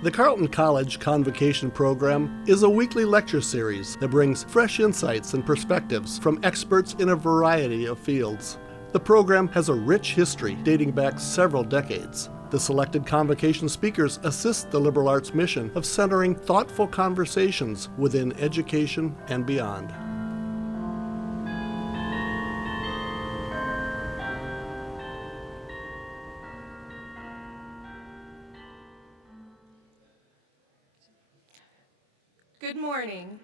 The Carleton College Convocation program is a weekly lecture series that brings fresh insights and perspectives from experts in a variety of fields. The program has a rich history dating back several decades. The selected convocation speakers assist the liberal arts mission of centering thoughtful conversations within education and beyond. Good morning.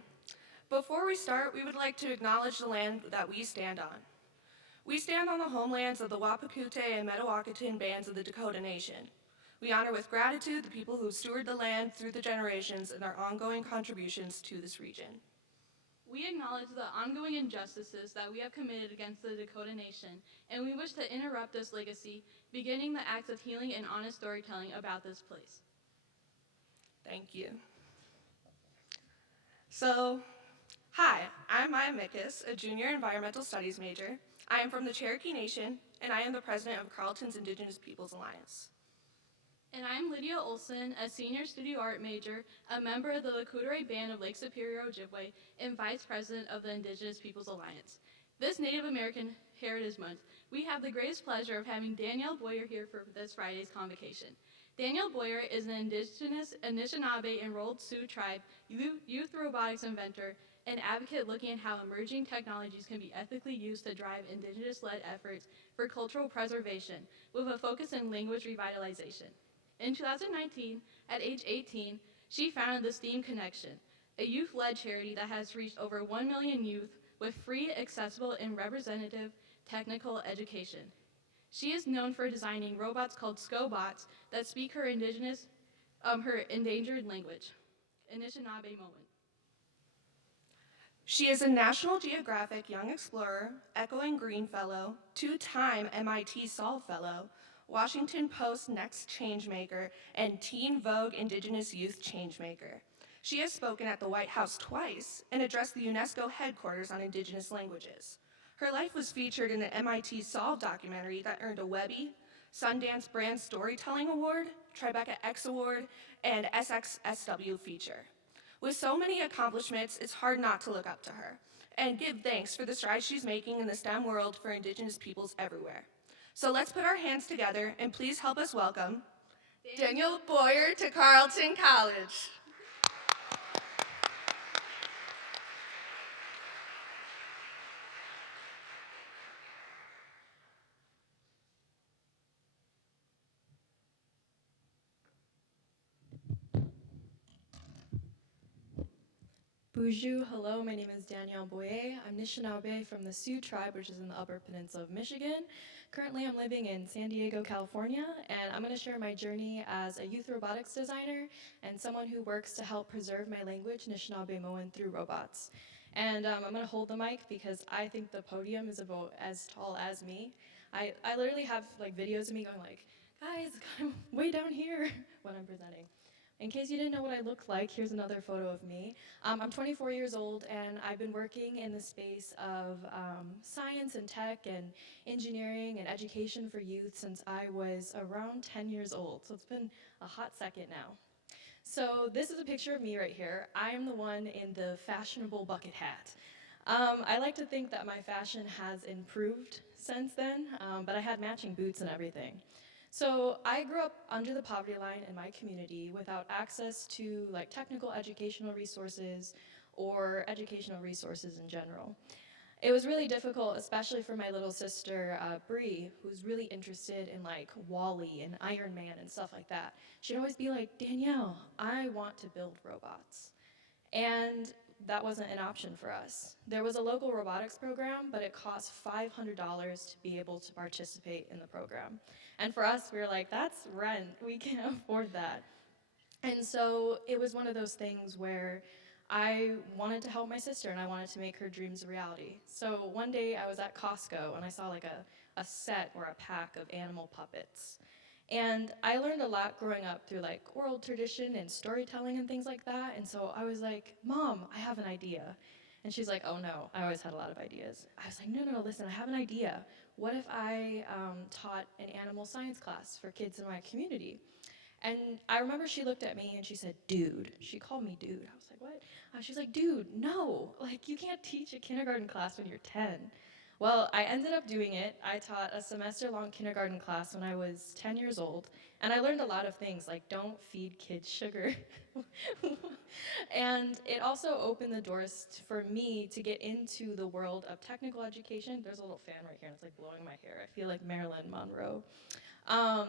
Before we start, we would like to acknowledge the land that we stand on. We stand on the homelands of the Wapakute and Mdewakanton bands of the Dakota Nation. We honor with gratitude the people who steward the land through the generations and their ongoing contributions to this region. We acknowledge the ongoing injustices that we have committed against the Dakota Nation, and we wish to interrupt this legacy, beginning the acts of healing and honest storytelling about this place. Thank you. So, hi, I'm Maya Mikus, a junior environmental studies major. I am from the Cherokee Nation, and I am the president of Carleton's Indigenous Peoples Alliance. And I'm Lydia Olson, a senior studio art major, a member of the Lakudere Band of Lake Superior Ojibwe, and vice president of the Indigenous Peoples Alliance. This Native American Heritage Month, we have the greatest pleasure of having Danielle Boyer here for this Friday's convocation. Danielle Boyer is an Indigenous Anishinaabe enrolled Sault Tribe youth robotics inventor and advocate looking at how emerging technologies can be ethically used to drive Indigenous-led efforts for cultural preservation with a focus in language revitalization. In 2019, at age 18, she founded the STEAM Connection, a youth-led charity that has reached over 1 million youth with free, accessible, and representative technical education. She is known for designing robots called SCOBots that speak her endangered language, Anishinaabe Moan. She is a National Geographic Young Explorer, Echoing Green Fellow, two-time MIT Solve Fellow, Washington Post Next Changemaker, and Teen Vogue Indigenous Youth Changemaker. She has spoken at the White House twice and addressed the UNESCO headquarters on Indigenous languages. Her life was featured in an MIT Solve documentary that earned a Webby, Sundance Brand Storytelling Award, Tribeca X Award, and SXSW feature. With so many accomplishments, it's hard not to look up to her and give thanks for the strides she's making in the STEM world for Indigenous peoples everywhere. So let's put our hands together and please help us welcome Danielle Boyer to Carleton College. Bonjour, hello, my name is Danielle Boyer. I'm Anishinaabe from the Sault Tribe, which is in the Upper Peninsula of Michigan. Currently, I'm living in San Diego, California, and I'm going to share my journey as a youth robotics designer and someone who works to help preserve my language, Anishinaabe Moan, through robots. And I'm going to hold the mic because I think the podium is about as tall as me. I literally have like videos of me going like, guys, I'm way down here when I'm presenting. In case you didn't know what I look like, here's another photo of me. I'm 24 years old, and I've been working in the space of science and tech and engineering and education for youth since I was around 10 years old, so it's been a hot second now. So this is a picture of me right here. I am the one in the fashionable bucket hat. I like to think that my fashion has improved since then, but I had matching boots and everything. So I grew up under the poverty line in my community without access to like technical educational resources or educational resources in general. It was really difficult, especially for my little sister, Bree, who's really interested in like Wall-E and Iron Man and stuff like that. She'd always be like, Danielle, I want to build robots. And that wasn't an option for us. There was a local robotics program, but it cost $500 to be able to participate in the program. And for us, we were like, that's rent, we can't afford that. And so it was one of those things where I wanted to help my sister and I wanted to make her dreams a reality. So one day I was at Costco and I saw like a set or a pack of animal puppets. And I learned a lot growing up through like oral tradition and storytelling and things like that. And so I was like, Mom, I have an idea. And she's like, oh no, I always had a lot of ideas. I was like, no, listen, I have an idea. What if I taught an animal science class for kids in my community? And I remember she looked at me and she said, dude. She called me dude. I was like, what? She's like, dude, no. Like, you can't teach a kindergarten class when you're 10. Well, I ended up doing it. I taught a semester-long kindergarten class when I was 10 years old, and I learned a lot of things, like don't feed kids sugar. And it also opened the doors for me to get into the world of technical education. There's a little fan right here, and it's like blowing my hair. I feel like Marilyn Monroe. Um,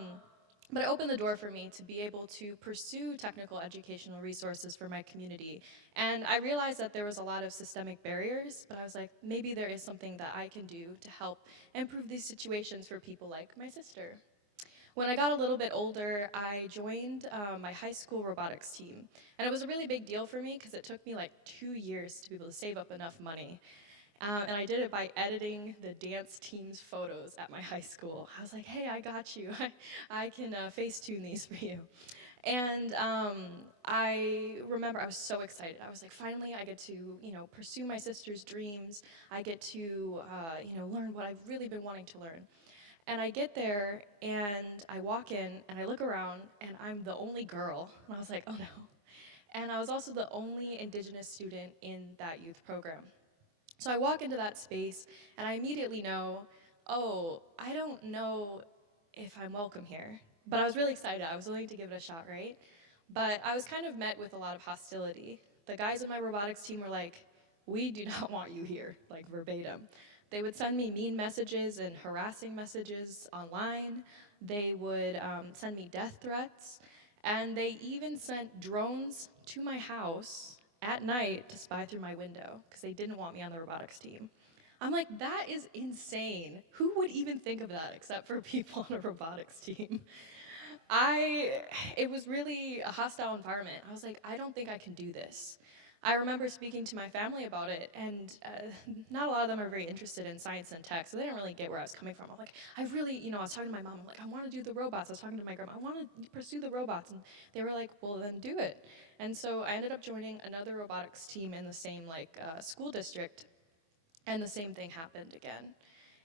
but it opened the door for me to be able to pursue technical educational resources for my community. And I realized that there was a lot of systemic barriers, but I was like, maybe there is something that I can do to help improve these situations for people like my sister. When I got a little bit older, I joined my high school robotics team. And it was a really big deal for me because it took me like 2 years to be able to save up enough money. And I did it by editing the dance team's photos at my high school. I was like, hey, I got you. I can Facetune these for you. And I remember I was so excited. I was like, finally, I get to, pursue my sister's dreams. I get to, learn what I've really been wanting to learn. And I get there, and I walk in, and I look around, and I'm the only girl. And I was like, oh no. And I was also the only Indigenous student in that youth program. So I walk into that space and I immediately know, oh, I don't know if I'm welcome here. But I was really excited. I was willing to give it a shot, right? But I was kind of met with a lot of hostility. The guys in my robotics team were like, we do not want you here, like verbatim. They would send me mean messages and harassing messages online. They would send me death threats. And they even sent drones to my house at night to spy through my window because they didn't want me on the robotics team. I'm like, that is insane. Who would even think of that except for people on a robotics team? It was really a hostile environment. I was like, I don't think I can do this. I remember speaking to my family about it, and not a lot of them are very interested in science and tech, so they didn't really get where I was coming from. I'm like, I really, I was talking to my mom, I'm like, I want to do the robots. I was talking to my grandma, I want to pursue the robots, and they were like, well, then do it. And so I ended up joining another robotics team in the same school district, and the same thing happened again.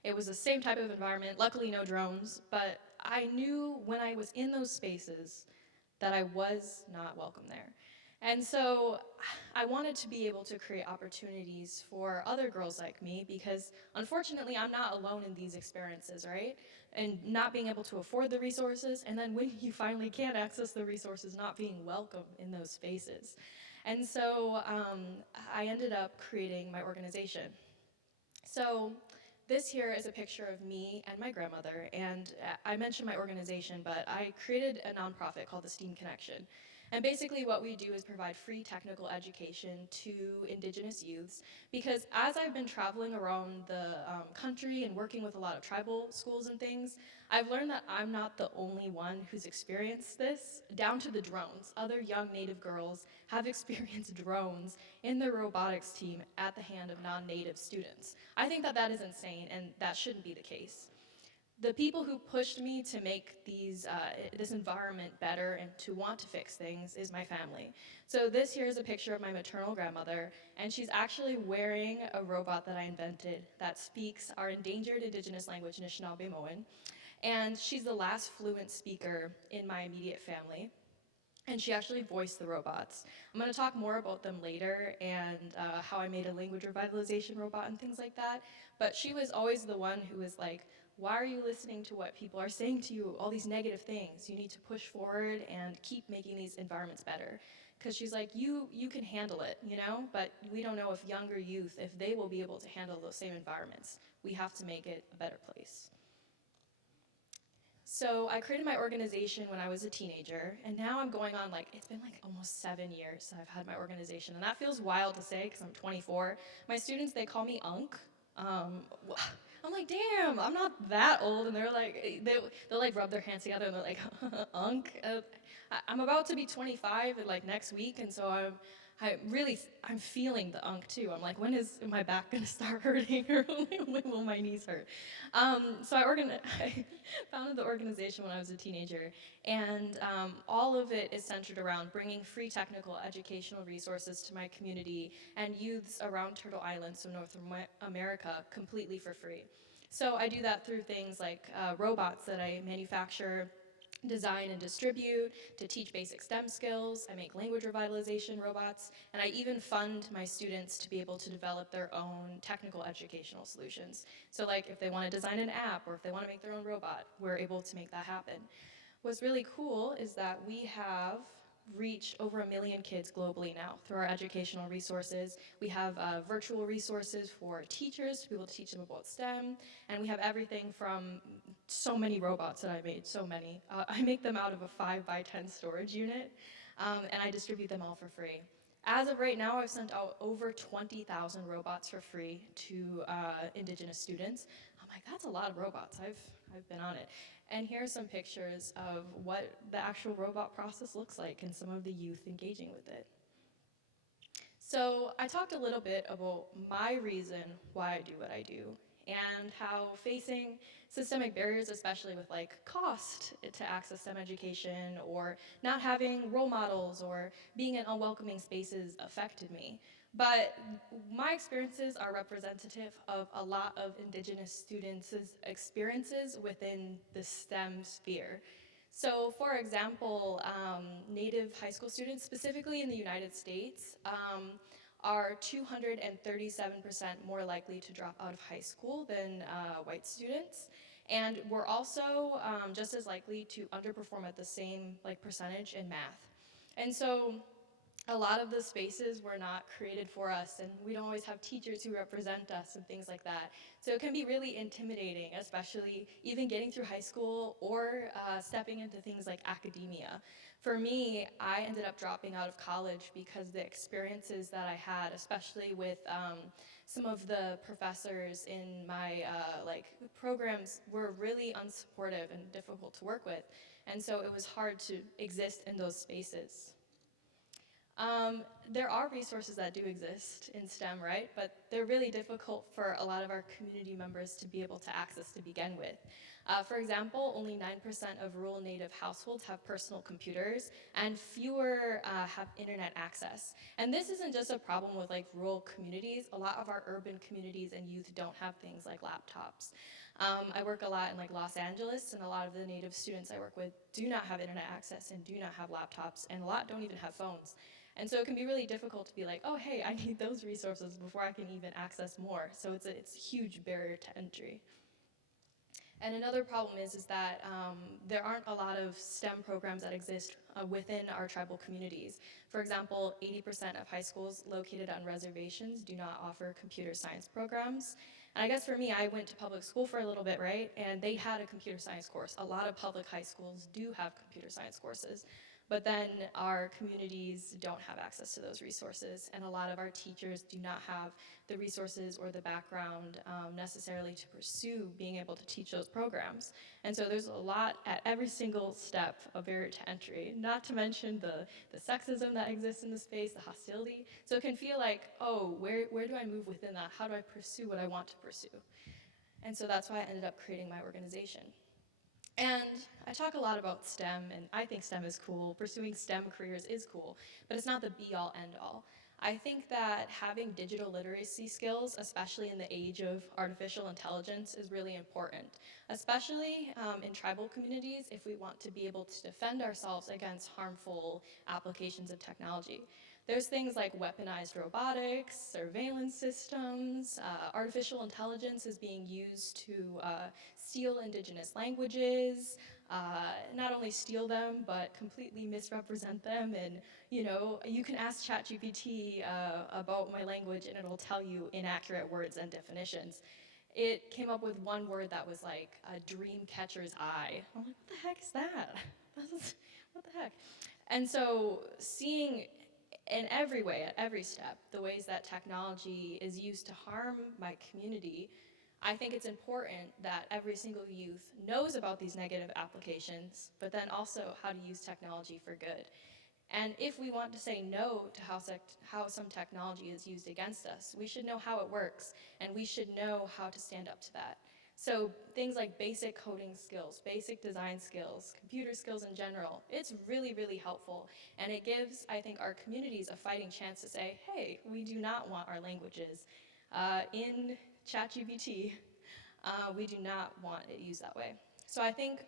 It was the same type of environment, luckily no drones, but I knew when I was in those spaces that I was not welcome there. And so I wanted to be able to create opportunities for other girls like me because unfortunately I'm not alone in these experiences, right? And not being able to afford the resources, and then when you finally can access the resources, not being welcome in those spaces. And so I ended up creating my organization. So this here is a picture of me and my grandmother, and I mentioned my organization, but I created a nonprofit called the STEAM Connection. And basically what we do is provide free technical education to Indigenous youths, because as I've been traveling around the country and working with a lot of tribal schools and things, I've learned that I'm not the only one who's experienced this, down to the drones. Other young Native girls have experienced drones in their robotics team at the hand of non-Native students. I think that that is insane, and that shouldn't be the case. The people who pushed me to make this environment better and to want to fix things is my family. So this here is a picture of my maternal grandmother, and she's actually wearing a robot that I invented that speaks our endangered Indigenous language, Anishinaabe. And she's the last fluent speaker in my immediate family. And she actually voiced the robots. I'm going to talk more about them later and how I made a language revitalization robot and things like that. But she was always the one who was like, why are you listening to what people are saying to you, all these negative things? You need to push forward and keep making these environments better. Because she's like, you can handle it, but we don't know if younger youth, if they will be able to handle those same environments. We have to make it a better place. So I created my organization when I was a teenager, and now I'm going on it's been almost 7 years since I've had my organization, and that feels wild to say because I'm 24. My students, they call me Unc. I'm like, damn, I'm not that old, and they're like, they'll rub their hands together and they're like, Unc. I'm about to be 25 next week, and so I'm feeling the unk too. I'm like, when is my back gonna start hurting, or when will my knees hurt? So I founded the organization when I was a teenager, and all of it is centered around bringing free technical educational resources to my community and youths around Turtle Island, so North America, completely for free. So I do that through things like robots that I manufacture, design and distribute, to teach basic STEM skills. I make language revitalization robots, and I even fund my students to be able to develop their own technical educational solutions. So like if they want to design an app or if they want to make their own robot, we're able to make that happen. What's really cool is that we have reached over 1 million kids globally now through our educational resources. We have virtual resources for teachers to be able to teach them about STEM, and we have everything from so many robots that I made, so many. I make them out of a 5x10 storage unit, and I distribute them all for free. As of right now, I've sent out over 20,000 robots for free to Indigenous students. I'm like, that's a lot of robots. I've been on it. And here are some pictures of what the actual robot process looks like and some of the youth engaging with it. So I talked a little bit about my reason why I do what I do and how facing systemic barriers, especially with like cost to access STEM education or not having role models or being in unwelcoming spaces affected me. But my experiences are representative of a lot of Indigenous students' experiences within the STEM sphere. So for example, Native high school students, specifically in the United States, are 237% more likely to drop out of high school than white students. And we're also just as likely to underperform at the same percentage in math. And so a lot of the spaces were not created for us, and we don't always have teachers who represent us and things like that. So it can be really intimidating, especially even getting through high school or stepping into things like academia. For me, I ended up dropping out of college because the experiences that I had, especially with some of the professors in my programs, were really unsupportive and difficult to work with. And so it was hard to exist in those spaces. There are resources that do exist in STEM, right? But they're really difficult for a lot of our community members to be able to access to begin with. For example, only 9% of rural Native households have personal computers, and fewer have internet access. And this isn't just a problem with rural communities. A lot of our urban communities and youth don't have things like laptops. I work a lot in Los Angeles, and a lot of the Native students I work with do not have internet access and do not have laptops, and a lot don't even have phones. And so it can be really difficult to be like, oh, hey, I need those resources before I can even access more. So it's a huge barrier to entry. And another problem is that there aren't a lot of STEM programs that exist within our tribal communities. For example, 80% of high schools located on reservations do not offer computer science programs. And I guess for me, I went to public school for a little bit, right? And they had a computer science course. A lot of public high schools do have computer science courses. But then our communities don't have access to those resources, and a lot of our teachers do not have the resources or the background necessarily to pursue being able to teach those programs. And so there's a lot at every single step of barrier to entry, not to mention the sexism that exists in the space, the hostility. So it can feel like, oh, where do I move within that? How do I pursue what I want to pursue? And so that's why I ended up creating my organization. And I talk a lot about STEM, and I think STEM is cool. Pursuing STEM careers is cool, but it's not the be-all, end-all. I think that having digital literacy skills, especially in the age of artificial intelligence, is really important, especially in tribal communities if we want to be able to defend ourselves against harmful applications of technology. There's things like weaponized robotics, surveillance systems, artificial intelligence is being used to steal indigenous languages, not only steal them, but completely misrepresent them. And you can ask ChatGPT about my language and it'll tell you inaccurate words and definitions. It came up with one word that was like a dream catcher's eye. I'm like, what the heck is that? What the heck? And so seeing in every way, at every step, the ways that technology is used to harm my community, I think it's important that every single youth knows about these negative applications, but then also how to use technology for good. And if we want to say no to how some technology is used against us, we should know how it works, and we should know how to stand up to that. So things like basic coding skills, basic design skills, computer skills in general, it's really, really helpful. And it gives, I think, our communities a fighting chance to say, hey, we do not want our languages in ChatGPT. We do not want it used that way. So I think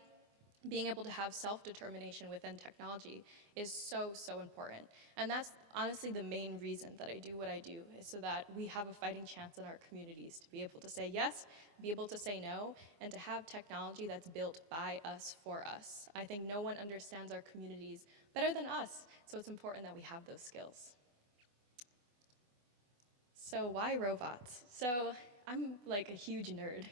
being able to have self-determination within technology is so, so important. And that's honestly the main reason that I do what I do, is so that we have a fighting chance in our communities to be able to say yes, be able to say no, and to have technology that's built by us for us. I think no one understands our communities better than us, so it's important that we have those skills. So why robots? So I'm like a huge nerd.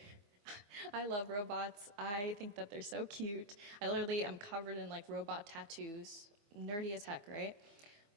I love robots. I think that they're so cute. I literally am covered in like robot tattoos, nerdy as heck, right?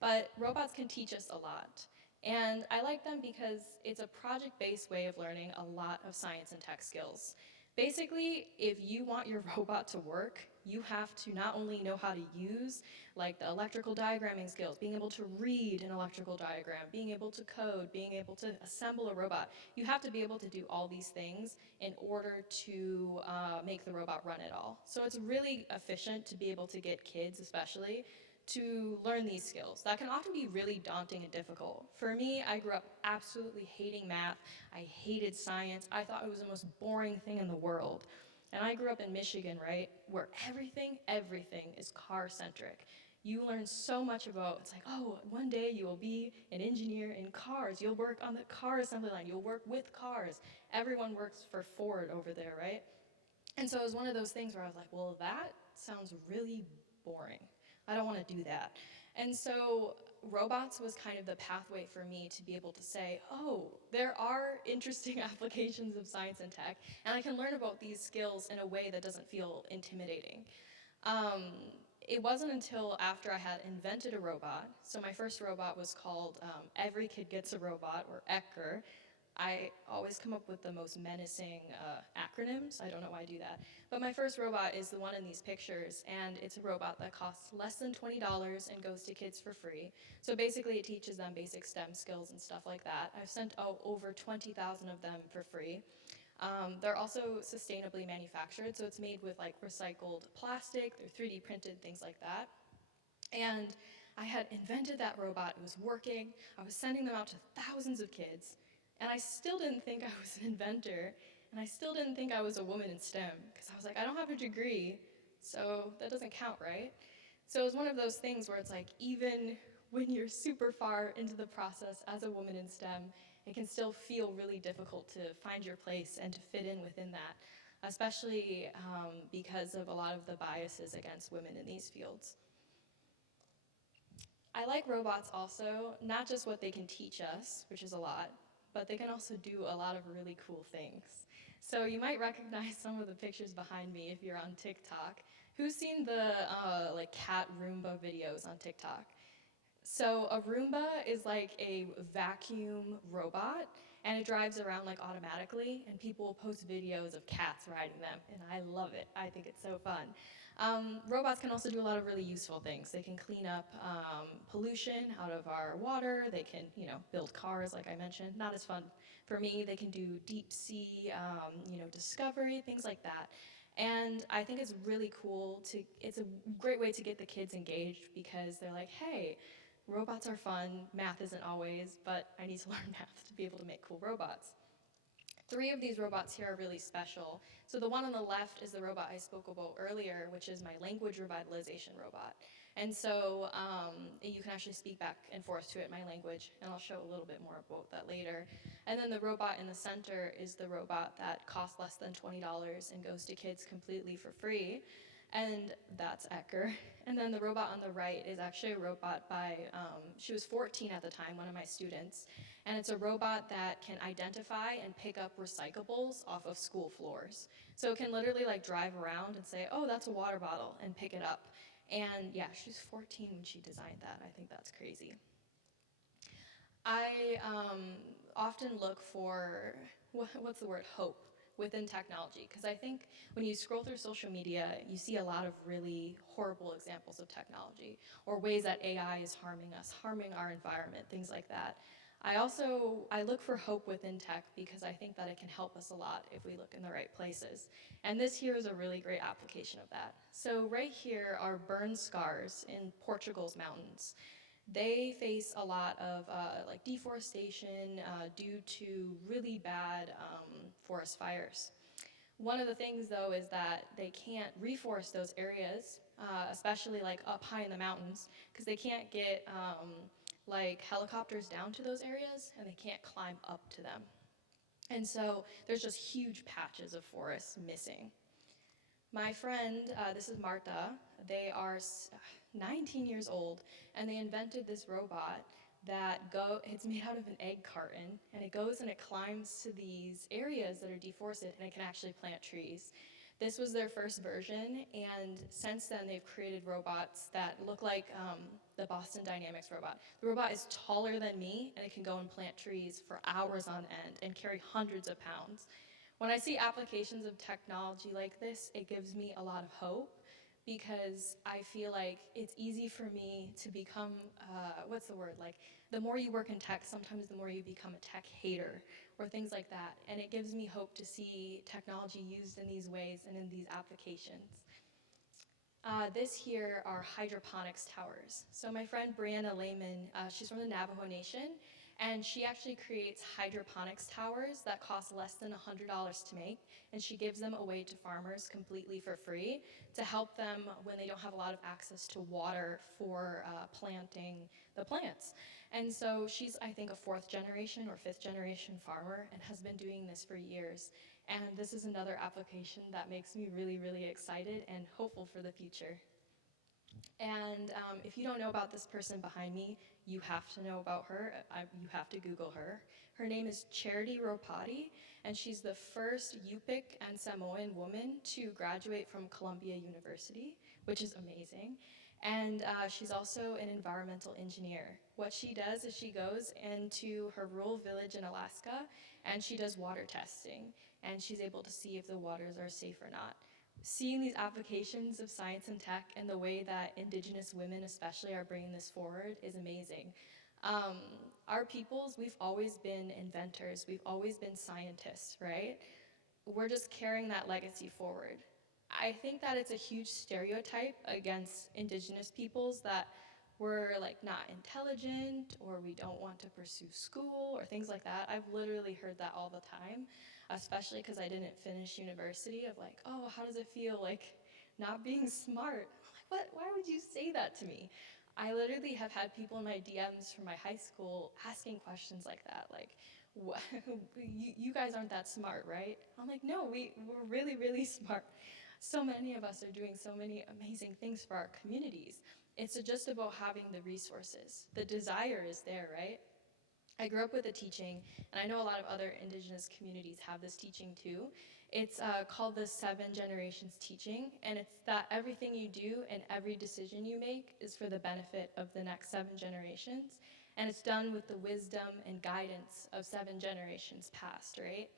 But robots can teach us a lot. And I like them because it's a project-based way of learning a lot of science and tech skills. Basically, if you want your robot to work, you have to not only know how to use like the electrical diagramming skills, being able to read an electrical diagram, being able to code, being able to assemble a robot. You have to be able to do all these things in order to make the robot run at all. So it's really efficient to be able to get kids, especially, to learn these skills that can often be really daunting and difficult. For me, I grew up absolutely hating math. I hated science. I thought it was the most boring thing in the world. And I grew up in Michigan, right, where everything is car-centric. You learn so much about, it's like, oh, one day you will be an engineer in cars. You'll work on the car assembly line. You'll work with cars. Everyone works for Ford over there, right? And so it was one of those things where I was like, well, that sounds really boring. I don't want to do that. And so robots was kind of the pathway for me to be able to say, oh, there are interesting applications of science and tech, and I can learn about these skills in a way that doesn't feel intimidating. Um, it wasn't until after I had invented a robot, so my first robot was called Every Kid Gets a Robot, or ECR. I always come up with the most menacing acronyms. I don't know why I do that. But my first robot is the one in these pictures, and it's a robot that costs less than $20 and goes to kids for free. So basically it teaches them basic STEM skills and stuff like that. I've sent out over 20,000 of them for free. They're also sustainably manufactured, so it's made with like recycled plastic, they're 3D printed, things like that. And I had invented that robot, it was working, I was sending them out to thousands of kids, and I still didn't think I was an inventor, and I still didn't think I was a woman in STEM, because I was like, I don't have a degree, so that doesn't count, right? So it was one of those things where it's like, even when you're super far into the process as a woman in STEM, it can still feel really difficult to find your place and to fit in within that, especially because of a lot of the biases against women in these fields. I like robots also, not just what they can teach us, which is a lot, but they can also do a lot of really cool things. So you might recognize some of the pictures behind me if you're on TikTok. Who's seen the like cat Roomba videos on TikTok? So a Roomba is like a vacuum robot, and it drives around like automatically, and people will post videos of cats riding them, and I love it. I think it's so fun. Robots can also do a lot of really useful things. They can clean up pollution out of our water. They can, build cars, like I mentioned. Not as fun for me. They can do deep sea, discovery, things like that. And I think it's really cool it's a great way to get the kids engaged because they're like, hey, robots are fun, math isn't always, but I need to learn math to be able to make cool robots. 3 of these robots here are really special. So the one on the left is the robot I spoke about earlier, which is my language revitalization robot. And so you can actually speak back and forth to it in my language, and I'll show a little bit more about that later. And then the robot in the center is the robot that costs less than $20 and goes to kids completely for free. And that's Ecker. And then the robot on the right is actually a robot by, she was 14 at the time, one of my students. And it's a robot that can identify and pick up recyclables off of school floors. So it can literally like drive around and say, oh, that's a water bottle, and pick it up. And yeah, she was 14 when she designed that. I think that's crazy. I often look for, what's the word, hope within technology, because I think when you scroll through social media, you see a lot of really horrible examples of technology, or ways that AI is harming us, harming our environment, things like that. I look for hope within tech because I think that it can help us a lot if we look in the right places. And this here is a really great application of that. So right here are burn scars in Portugal's mountains. They face a lot of like deforestation due to really bad forest fires. One of the things, though, is that they can't reforest those areas, especially like up high in the mountains, because they can't get like helicopters down to those areas, and they can't climb up to them. And so there's just huge patches of forest missing. My friend, this is Marta, they are 19 years old, and they invented this robot it's made out of an egg carton, and it goes and it climbs to these areas that are deforested, and it can actually plant trees. This was their first version, and since then they've created robots that look like the Boston Dynamics robot. The robot is taller than me, and it can go and plant trees for hours on end and carry hundreds of pounds. When I see applications of technology like this, it gives me a lot of hope because I feel like it's easy for me to become, what's the word, like the more you work in tech, sometimes the more you become a tech hater or things like that. And it gives me hope to see technology used in these ways and in these applications. This here are hydroponics towers. So my friend Brianna Lehman, she's from the Navajo Nation, and she actually creates hydroponics towers that cost less than $100 to make, and she gives them away to farmers completely for free to help them when they don't have a lot of access to water for planting the plants. And so she's, I think, a fourth generation or fifth generation farmer and has been doing this for years. And this is another application that makes me really, really excited and hopeful for the future. And if you don't know about this person behind me, you have to know about her. You have to Google her. Her name is Charity Ropati, and she's the first Yupik and Samoan woman to graduate from Columbia University, which is amazing. And she's also an environmental engineer. What she does is she goes into her rural village in Alaska, and she does water testing, and she's able to see if the waters are safe or not. Seeing these applications of science and tech and the way that Indigenous women especially are bringing this forward is amazing. Our peoples, we've always been inventors, we've always been scientists, right? We're just carrying that legacy forward. I think that it's a huge stereotype against Indigenous peoples that we're like not intelligent or we don't want to pursue school or things like that. I've literally heard that all the time, especially because I didn't finish university of like, oh, how does it feel like not being smart? I'm like, what? Why would you say that to me? I literally have had people in my DMs from my high school asking questions like that, like, you guys aren't that smart, right? I'm like, no, we're really, really smart. So many of us are doing so many amazing things for our communities. It's just about having the resources. The desire is there, right? I grew up with a teaching, and I know a lot of other Indigenous communities have this teaching too. It's called the 7 Generations Teaching, and it's that everything you do and every decision you make is for the benefit of the next 7 generations, and it's done with the wisdom and guidance of 7 generations past, right?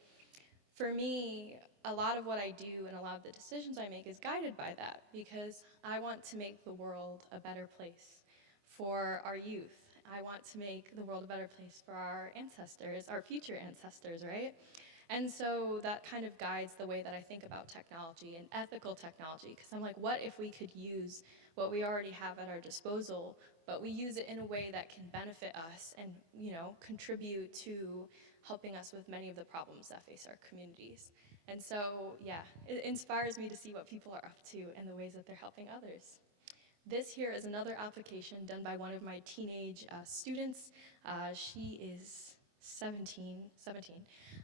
For me, a lot of what I do and a lot of the decisions I make is guided by that because I want to make the world a better place for our youth. I want to make the world a better place for our ancestors, our future ancestors, right? And so that kind of guides the way that I think about technology and ethical technology, because I'm like, what if we could use what we already have at our disposal, but we use it in a way that can benefit us and, contribute to helping us with many of the problems that face our communities. And so, yeah, it inspires me to see what people are up to and the ways that they're helping others. This here is another application done by one of my teenage students. She is 17.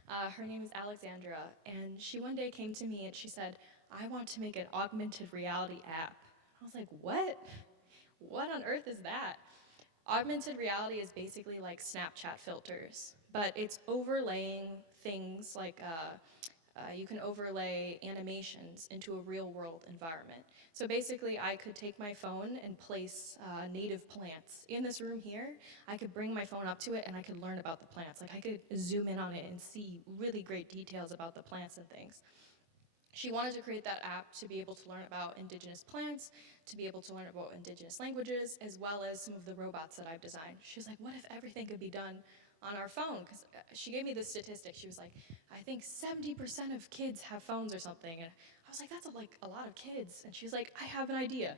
Her name is Alexandra, and she one day came to me and she said, I want to make an augmented reality app. I was like, what? What on earth is that? Augmented reality is basically like Snapchat filters, but it's overlaying things like you can overlay animations into a real world environment. So basically I could take my phone and place native plants. In this room here, I could bring my phone up to it and I could learn about the plants. Like I could zoom in on it and see really great details about the plants and things. She wanted to create that app to be able to learn about indigenous plants, to be able to learn about indigenous languages, as well as some of the robots that I've designed. She was like, what if everything could be done on our phone? Because she gave me this statistic. She was like, I think 70% of kids have phones or something. And I was like, that's a lot of kids. And she was like, I have an idea.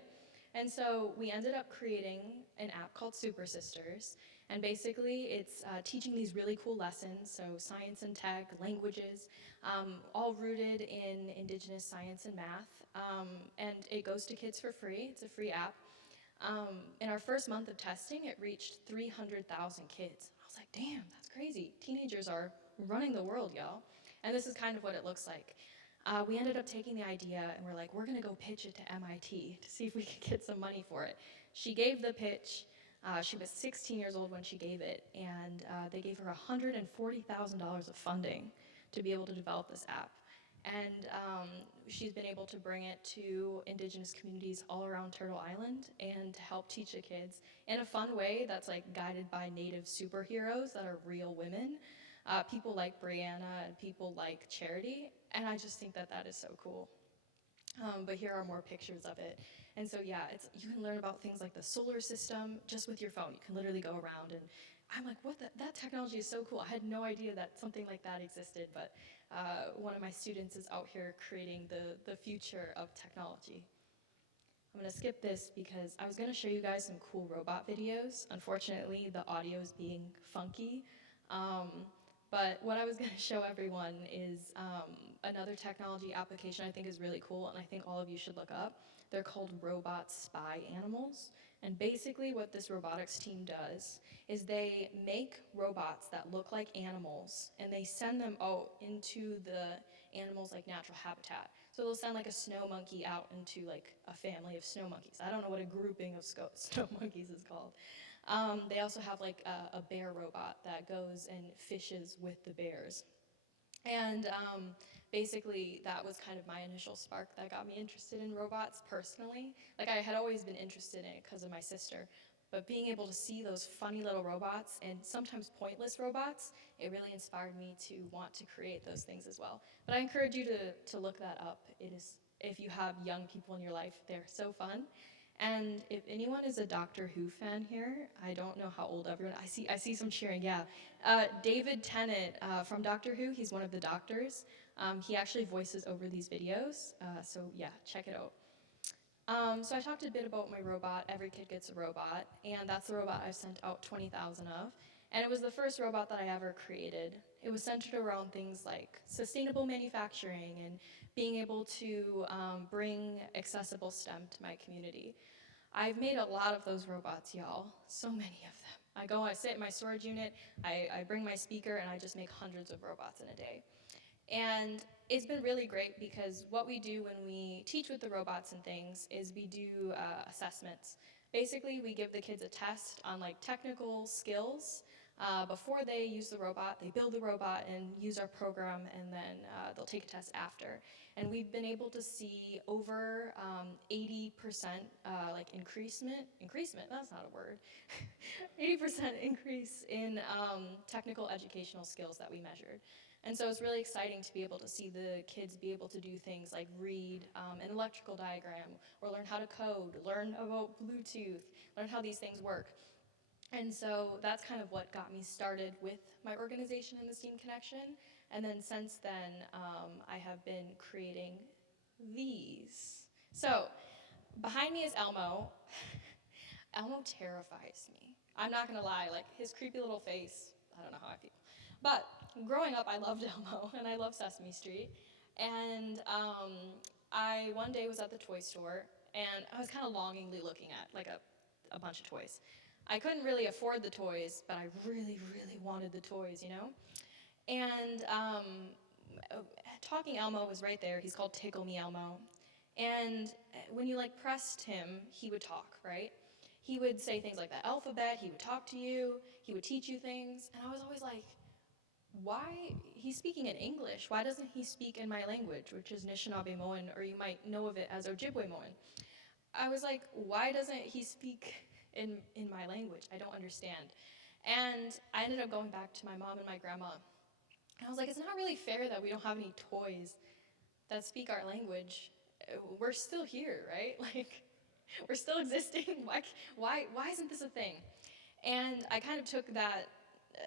And so we ended up creating an app called Super Sisters. And basically, it's teaching these really cool lessons, so science and tech, languages, all rooted in Indigenous science and math. And it goes to kids for free. It's a free app. In our first month of testing, it reached 300,000 kids. I was like, damn, that's crazy. Teenagers are running the world, y'all. And this is kind of what it looks like. We ended up taking the idea and we're like, we're gonna go pitch it to MIT to see if we could get some money for it. She gave the pitch. She was 16 years old when she gave it, and they gave her $140,000 of funding to be able to develop this app. And she's been able to bring it to Indigenous communities all around Turtle Island and to help teach the kids in a fun way that's like guided by Native superheroes that are real women, people like Brianna and people like Charity, and I just think that that is so cool. But here are more pictures of it. And so yeah, you can learn about things like the solar system just with your phone. You can literally go around and I'm like, that technology is so cool. I had no idea that something like that existed, but one of my students is out here creating the future of technology. I'm gonna skip this because I was gonna show you guys some cool robot videos. Unfortunately, the audio is being funky. But what I was gonna show everyone is another technology application I think is really cool, and I think all of you should look up. They're called robot spy animals. And basically what this robotics team does is they make robots that look like animals, and they send them out into the animals' like natural habitat. So they'll send like a snow monkey out into like a family of snow monkeys. I don't know what a grouping of snow monkeys is called. They also have like a bear robot that goes and fishes with the bears. And basically, that was kind of my initial spark that got me interested in robots personally. Like, I had always been interested in it because of my sister, but being able to see those funny little robots and sometimes pointless robots, it really inspired me to want to create those things as well. But I encourage you to look that up. It is, if you have young people in your life, they're so fun. And if anyone is a Doctor Who fan here, I don't know how old everyone, I see some cheering, yeah. David Tennant from Doctor Who, he's one of the doctors. He actually voices over these videos, so yeah, check it out. So I talked a bit about my robot, Every Kid Gets a Robot, and that's the robot I've sent out 20,000 of. And it was the first robot that I ever created. It was centered around things like sustainable manufacturing and being able to bring accessible STEM to my community. I've made a lot of those robots, y'all, so many of them. I sit in my storage unit, I bring my speaker, and I just make hundreds of robots in a day. And it's been really great because what we do when we teach with the robots and things is we do assessments. Basically, we give the kids a test on like technical skills. Before they use the robot, they build the robot and use our program, and then they'll take a test after. And we've been able to see over 80% like increasement, that's not a word, 80% increase in technical educational skills that we measured. And so it's really exciting to be able to see the kids be able to do things like read an electrical diagram, or learn how to code, learn about Bluetooth, learn how these things work. And so that's kind of what got me started with my organization in the STEAM Connection. And then since then, I have been creating these. So behind me is Elmo. Elmo terrifies me. I'm not gonna lie, like his creepy little face, I don't know how I feel. But growing up, I loved Elmo and I love Sesame Street. And I one day was at the toy store and I was kind of longingly looking at like a bunch of toys. I couldn't really afford the toys, but I really, really wanted the toys, you know? And Talking Elmo was right there. He's called Tickle Me Elmo. And when you like pressed him, he would talk, right? He would say things like the alphabet, he would talk to you, he would teach you things. And I was always like, why, he's speaking in English, why doesn't he speak in my language, which is Anishinaabe-Moan, or you might know of it as Ojibwe-Moan. I was like, why doesn't he speak in my language? I don't understand. And I ended up going back to my mom and my grandma. And I was like, it's not really fair that we don't have any toys that speak our language. We're still here, right? Like, we're still existing. Why isn't this a thing? And I kind of took that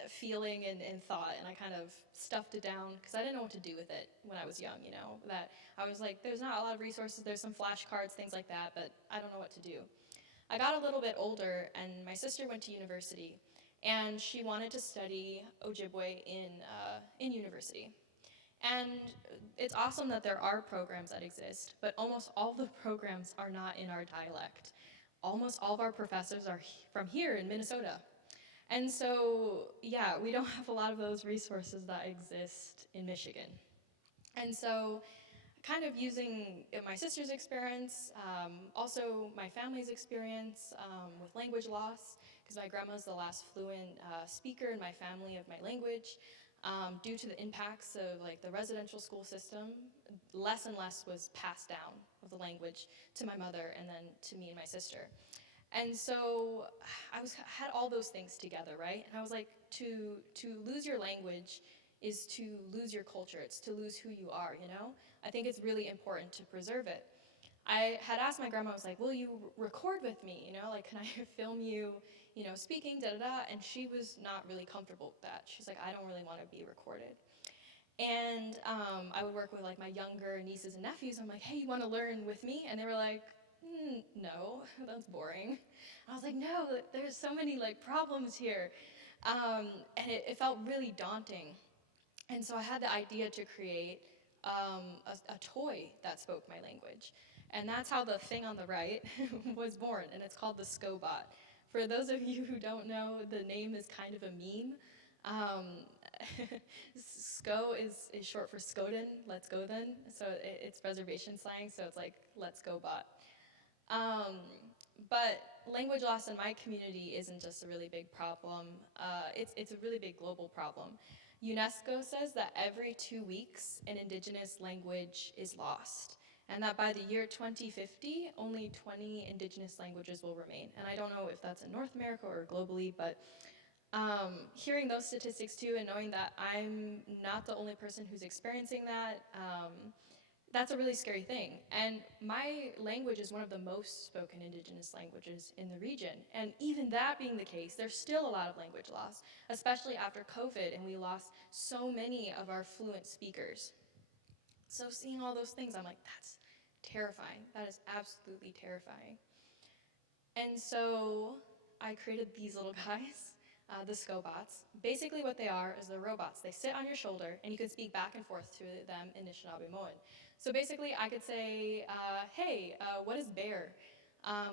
feeling and thought, and I kind of stuffed it down because I didn't know what to do with it when I was young, you know, that I was like, there's not a lot of resources, there's some flashcards, things like that, but I don't know what to do. I got a little bit older and my sister went to university, and she wanted to study Ojibwe in university. And it's awesome that there are programs that exist, but almost all the programs are not in our dialect. Almost all of our professors are from here in Minnesota. And so, yeah, we don't have a lot of those resources that exist in Michigan. And so, kind of using my sister's experience, also my family's experience with language loss, because my grandma's the last fluent speaker in my family of my language. Due to the impacts of like the residential school system, less and less was passed down of the language to my mother and then to me and my sister. And so had all those things together, right? And I was like, to lose your language is to lose your culture. It's to lose who you are, you know? I think it's really important to preserve it. I had asked my grandma, I was like, will you record with me? You know, like, can I film you, you know, speaking, da da da? And she was not really comfortable with that. She's like, I don't really want to be recorded. And I would work with like my younger nieces and nephews. I'm like, hey, you want to learn with me? And they were like, no, that's boring. I was like, no, there's so many like problems here. And it felt really daunting. And so I had the idea to create a toy that spoke my language. And that's how the thing on the right was born, and it's called the Scobot. For those of you who don't know, the name is kind of a meme. Um, SCO is short for Skoden, let's go then. So it's reservation slang, so it's like, let's go bot. But language loss in my community isn't just a really big problem. It's a really big global problem. UNESCO says that every 2 weeks, an indigenous language is lost, and that by the year 2050, only 20 indigenous languages will remain. And I don't know if that's in North America or globally, but hearing those statistics too, and knowing that I'm not the only person who's experiencing that, that's a really scary thing. And my language is one of the most spoken indigenous languages in the region. And even that being the case, there's still a lot of language loss, especially after COVID, and we lost so many of our fluent speakers. So seeing all those things, I'm like, that's terrifying. That is absolutely terrifying. And so I created these little guys, the Scobots. Basically what they are is they're robots. They sit on your shoulder, and you can speak back and forth to them in Anishinaabe. So basically I could say, hey, what is bear?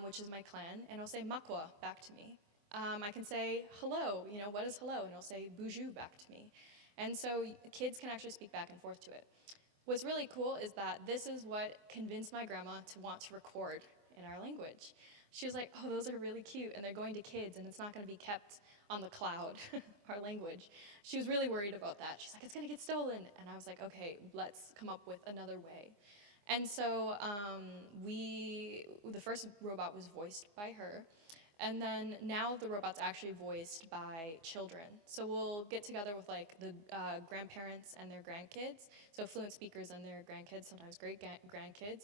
Which is my clan, and it'll say makwa back to me. I can say hello, you know, what is hello? And it'll say buju back to me. And so kids can actually speak back and forth to it. What's really cool is that this is what convinced my grandma to want to record in our language. She was like, oh, those are really cute, and they're going to kids, and it's not going to be kept on the cloud, our language. She was really worried about that. She's like, it's going to get stolen. And I was like, okay, let's come up with another way. And so the first robot was voiced by her. And then now the robot's actually voiced by children. So we'll get together with like the grandparents and their grandkids, so fluent speakers and their grandkids, sometimes great grandkids,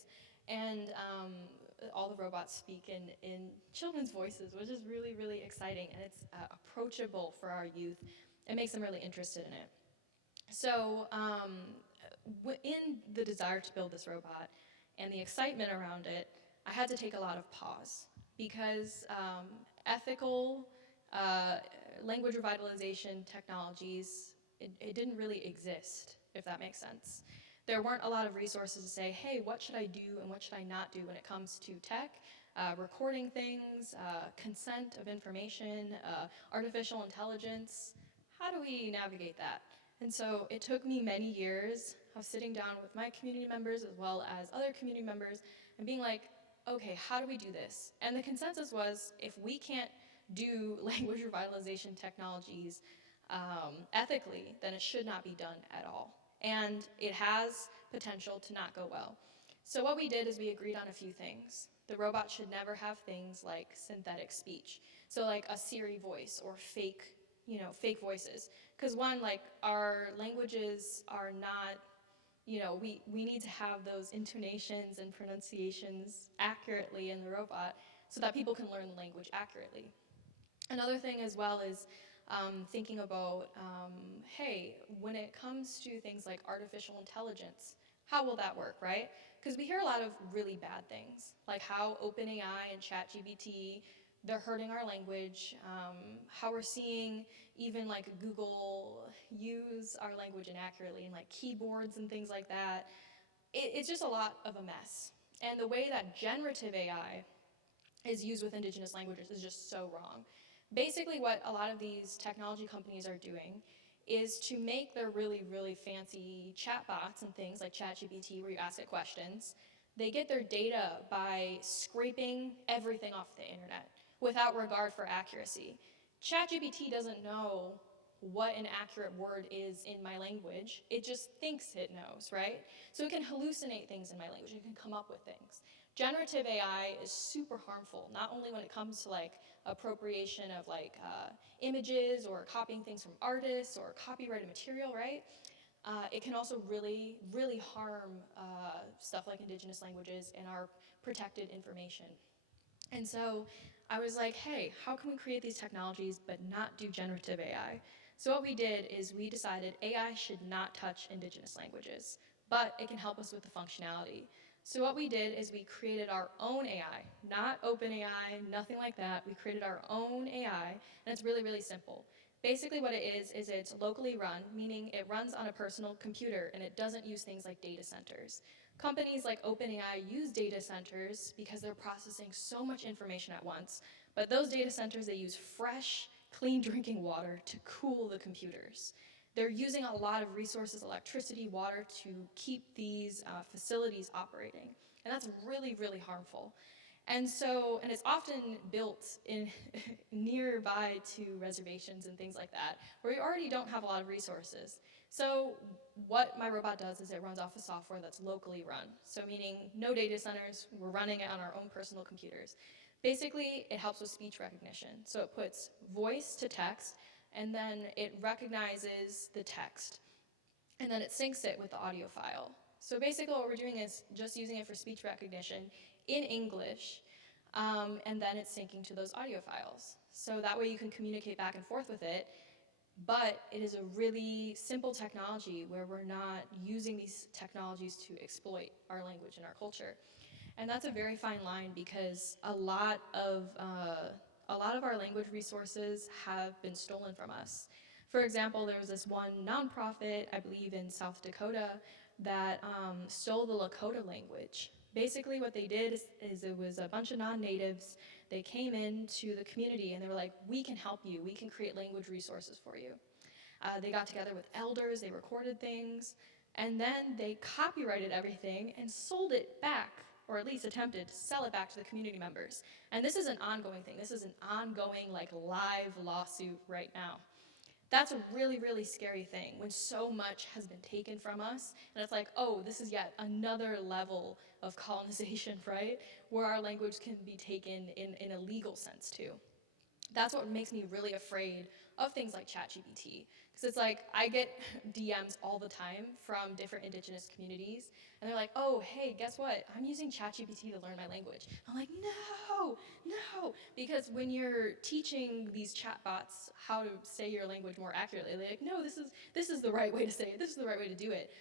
and all the robots speak in children's voices, which is really, really exciting, and it's approachable for our youth. It makes them really interested in it. So in the desire to build this robot and the excitement around it, I had to take a lot of pause because ethical language revitalization technologies, it didn't really exist, if that makes sense. There weren't a lot of resources to say, hey, what should I do and what should I not do when it comes to tech, recording things, consent of information, artificial intelligence. How do we navigate that? And so it took me many years of sitting down with my community members as well as other community members and being like, okay, how do we do this? And the consensus was, if we can't do language revitalization technologies ethically, then it should not be done at all. And it has potential to not go well. So what we did is we agreed on a few things. The robot should never have things like synthetic speech. So like a Siri voice or fake voices. Because one, like our languages are not, we need to have those intonations and pronunciations accurately in the robot so that people can learn the language accurately. Another thing as well is thinking about, hey, when it comes to things like artificial intelligence, how will that work, right? Because we hear a lot of really bad things, like how OpenAI and ChatGPT they're hurting our language, how we're seeing even like Google use our language inaccurately and like keyboards and things like that. It's just a lot of a mess. And the way that generative AI is used with indigenous languages is just so wrong. Basically, what a lot of these technology companies are doing is to make their really, really fancy chatbots and things like ChatGPT, where you ask it questions. They get their data by scraping everything off the internet without regard for accuracy. ChatGPT doesn't know what an accurate word is in my language. It just thinks it knows, right? So it can hallucinate things in my language. It can come up with things. Generative AI is super harmful, not only when it comes to like appropriation of like images or copying things from artists or copyrighted material, right? It can also really, really harm stuff like indigenous languages and our protected information. And so I was like, hey, how can we create these technologies but not do generative AI? So what we did is we decided AI should not touch indigenous languages, but it can help us with the functionality. So what we did is we created our own AI, not OpenAI, nothing like that. We created our own AI, and it's really, really simple. Basically what it is it's locally run, meaning it runs on a personal computer and it doesn't use things like data centers. Companies like OpenAI use data centers because they're processing so much information at once, but those data centers, they use fresh, clean drinking water to cool the computers. They're using a lot of resources, electricity, water, to keep these facilities operating. And that's really, really harmful. And so, and it's often built in nearby to reservations and things like that, where you already don't have a lot of resources. So what my robot does is it runs off of software that's locally run. So meaning no data centers, we're running it on our own personal computers. Basically, it helps with speech recognition. So it puts voice to text, and then it recognizes the text, and then it syncs it with the audio file. So basically what we're doing is just using it for speech recognition in English, and then it's syncing to those audio files. So that way you can communicate back and forth with it, but it is a really simple technology where we're not using these technologies to exploit our language and our culture. And that's a very fine line because a lot of our language resources have been stolen from us. For example, there was this one nonprofit, I believe in South Dakota, that stole the Lakota language. Basically what they did is it was a bunch of non-natives. They came into the community and they were like, we can help you. We can create language resources for you. They got together with elders, they recorded things, and then they copyrighted everything and sold it back, or at least attempted to sell it back to the community members. And this is an ongoing thing. This is an ongoing, like, live lawsuit right now. That's a really, really scary thing when so much has been taken from us, and it's like, oh, this is yet another level of colonization, right? Where our language can be taken in a legal sense too. That's what makes me really afraid of things like ChatGPT. Because it's like, I get DMs all the time from different indigenous communities, and they're like, oh, hey, guess what? I'm using ChatGPT to learn my language. I'm like, no, no. Because when you're teaching these chatbots how to say your language more accurately, they're like, no, this is the right way to say it. This is the right way to do it.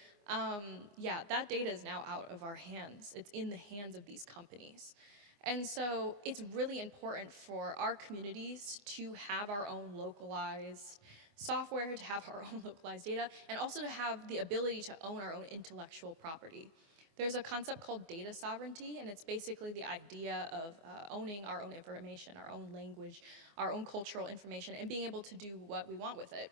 Yeah, that data is now out of our hands. It's in the hands of these companies. And so it's really important for our communities to have our own localized software, to have our own localized data, and also to have the ability to own our own intellectual property. There's a concept called data sovereignty, and it's basically the idea of owning our own information, our own language, our own cultural information, and being able to do what we want with it.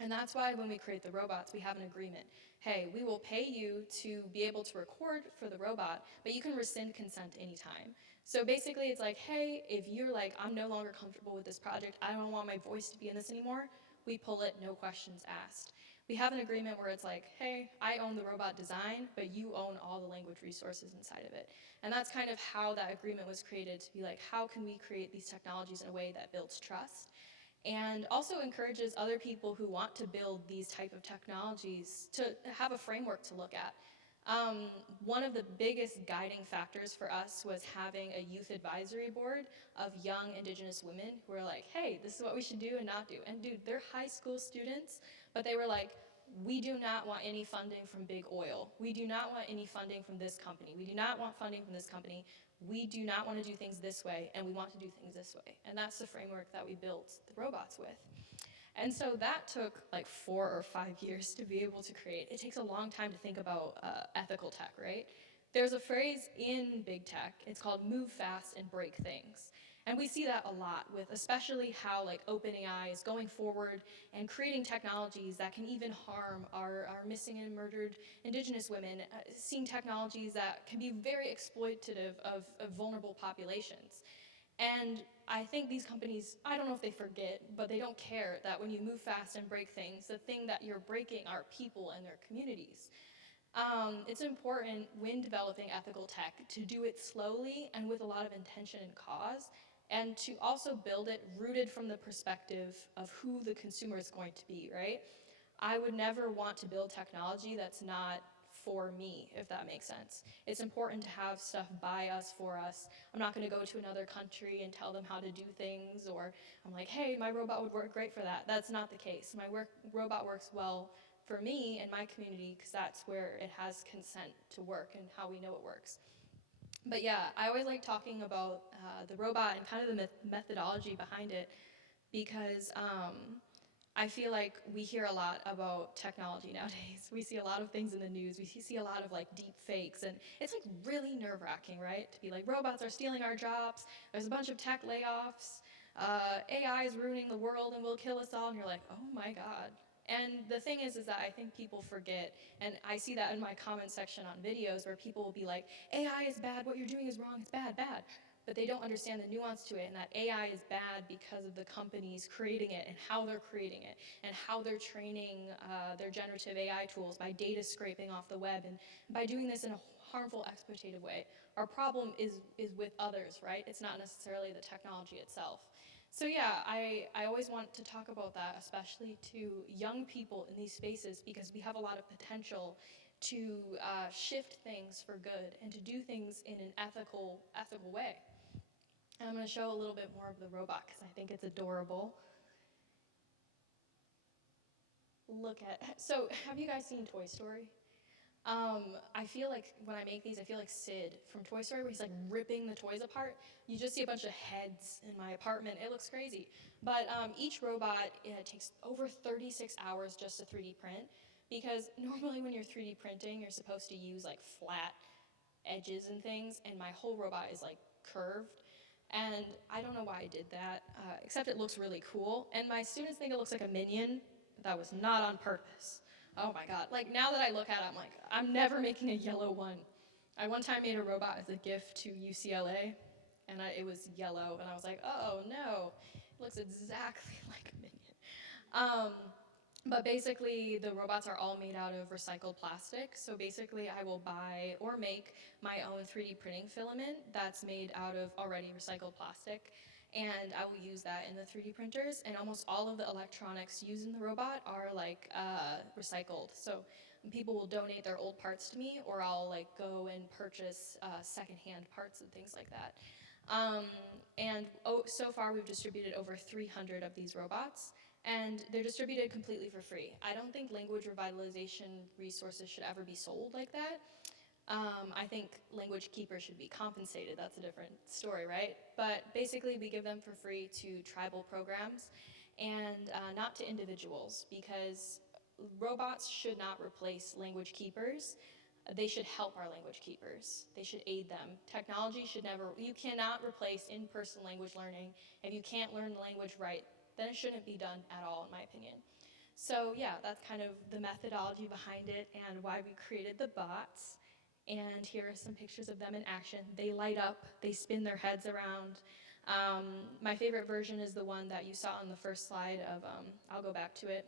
And that's why when we create the robots, we have an agreement. Hey, we will pay you to be able to record for the robot, but you can rescind consent anytime. So basically it's like, hey, if you're like, I'm no longer comfortable with this project, I don't want my voice to be in this anymore, we pull it, no questions asked. We have an agreement where it's like, hey, I own the robot design, but you own all the language resources inside of it. And that's kind of how that agreement was created, to be like, how can we create these technologies in a way that builds trust? And also encourages other people who want to build these type of technologies to have a framework to look at. One of the biggest guiding factors for us was having a youth advisory board of young Indigenous women who were like, hey, this is what we should do and not do. And dude, they're high school students, but they were like, we do not want any funding from big oil. We do not want any funding from this company. We do not want funding from this company. We do not want to do things this way, and we want to do things this way. And that's the framework that we built the robots with. And so that took like 4 or 5 years to be able to create. It takes a long time to think about ethical tech, right? There's a phrase in big tech, it's called move fast and break things. And we see that a lot with especially how like OpenAI is going forward and creating technologies that can even harm our missing and murdered Indigenous women, seeing technologies that can be very exploitative of vulnerable populations. And I think these companies, I don't know if they forget, but they don't care that when you move fast and break things, the thing that you're breaking are people and their communities. It's important when developing ethical tech to do it slowly and with a lot of intention and cause, and to also build it rooted from the perspective of who the consumer is going to be, right? I would never want to build technology that's not for me, if that makes sense. It's important to have stuff by us, for us. I'm not going to go to another country and tell them how to do things, or I'm like, hey, my robot would work great for that. That's not the case. My robot works well for me and my community because that's where it has consent to work and how we know it works. But yeah, I always like talking about the robot and kind of the methodology behind it because I feel like we hear a lot about technology nowadays. We see a lot of things in the news. We see a lot of like deep fakes, and it's like really nerve-wracking, right? To be like, robots are stealing our jobs. There's a bunch of tech layoffs. AI is ruining the world and will kill us all. And you're like, oh my God. And the thing is that I think people forget, and I see that in my comment section on videos where people will be like, AI is bad, what you're doing is wrong, it's bad, bad. But they don't understand the nuance to it, and that AI is bad because of the companies creating it and how they're creating it and how they're training their generative AI tools by data scraping off the web and by doing this in a harmful, exploitative way. Our problem is with others, right? It's not necessarily the technology itself. So yeah, I always want to talk about that, especially to young people in these spaces, because we have a lot of potential to shift things for good and to do things in an ethical way. And I'm going to show a little bit more of the robot because I think it's adorable. So have you guys seen Toy Story? I feel like when I make these, I feel like Sid from Toy Story, where he's like ripping the toys apart. You just see a bunch of heads in my apartment. It looks crazy. But each robot takes over 36 hours just to 3D print, because normally when you're 3D printing, you're supposed to use like flat edges and things, and my whole robot is like curved. And I don't know why I did that, except it looks really cool. And my students think it looks like a minion. That was not on purpose. Oh my God. Like now that I look at it, I'm like, I'm never making a yellow one. I one time made a robot as a gift to UCLA, and it was yellow, and I was like, oh no, it looks exactly like a minion. But basically, the robots are all made out of recycled plastic. So basically, I will buy or make my own 3D printing filament that's made out of already recycled plastic. And I will use that in the 3D printers. And almost all of the electronics used in the robot are like recycled. So people will donate their old parts to me, or I'll like go and purchase secondhand parts and things like that. So far, we've distributed over 300 of these robots. And they're distributed completely for free. I don't think language revitalization resources should ever be sold like that. I think language keepers should be compensated. That's a different story, right? But basically, we give them for free to tribal programs and not to individuals, because robots should not replace language keepers. They should help our language keepers. They should aid them. Technology should never, you cannot replace in-person language learning. If you can't learn the language right, then it shouldn't be done at all, in my opinion. So yeah, that's kind of the methodology behind it and why we created the bots. And here are some pictures of them in action. They light up, they spin their heads around. My favorite version is the one that you saw on the first slide of, I'll go back to it,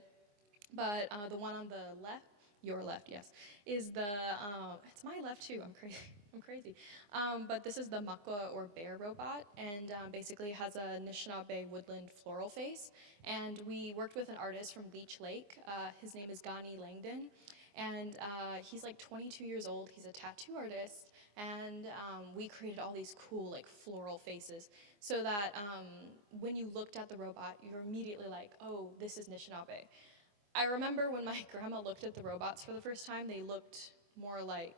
but the one on the left, your left, yes, is the, it's my left too, I'm crazy. I'm crazy. But this is the Makwa or bear robot, and basically has a Anishinaabe woodland floral face. And we worked with an artist from Leech Lake. His name is Gani Langdon, and he's like 22 years old. He's a tattoo artist, and we created all these cool like floral faces so that when you looked at the robot, you were immediately like, oh, this is Anishinaabe. I remember when my grandma looked at the robots for the first time, they looked more like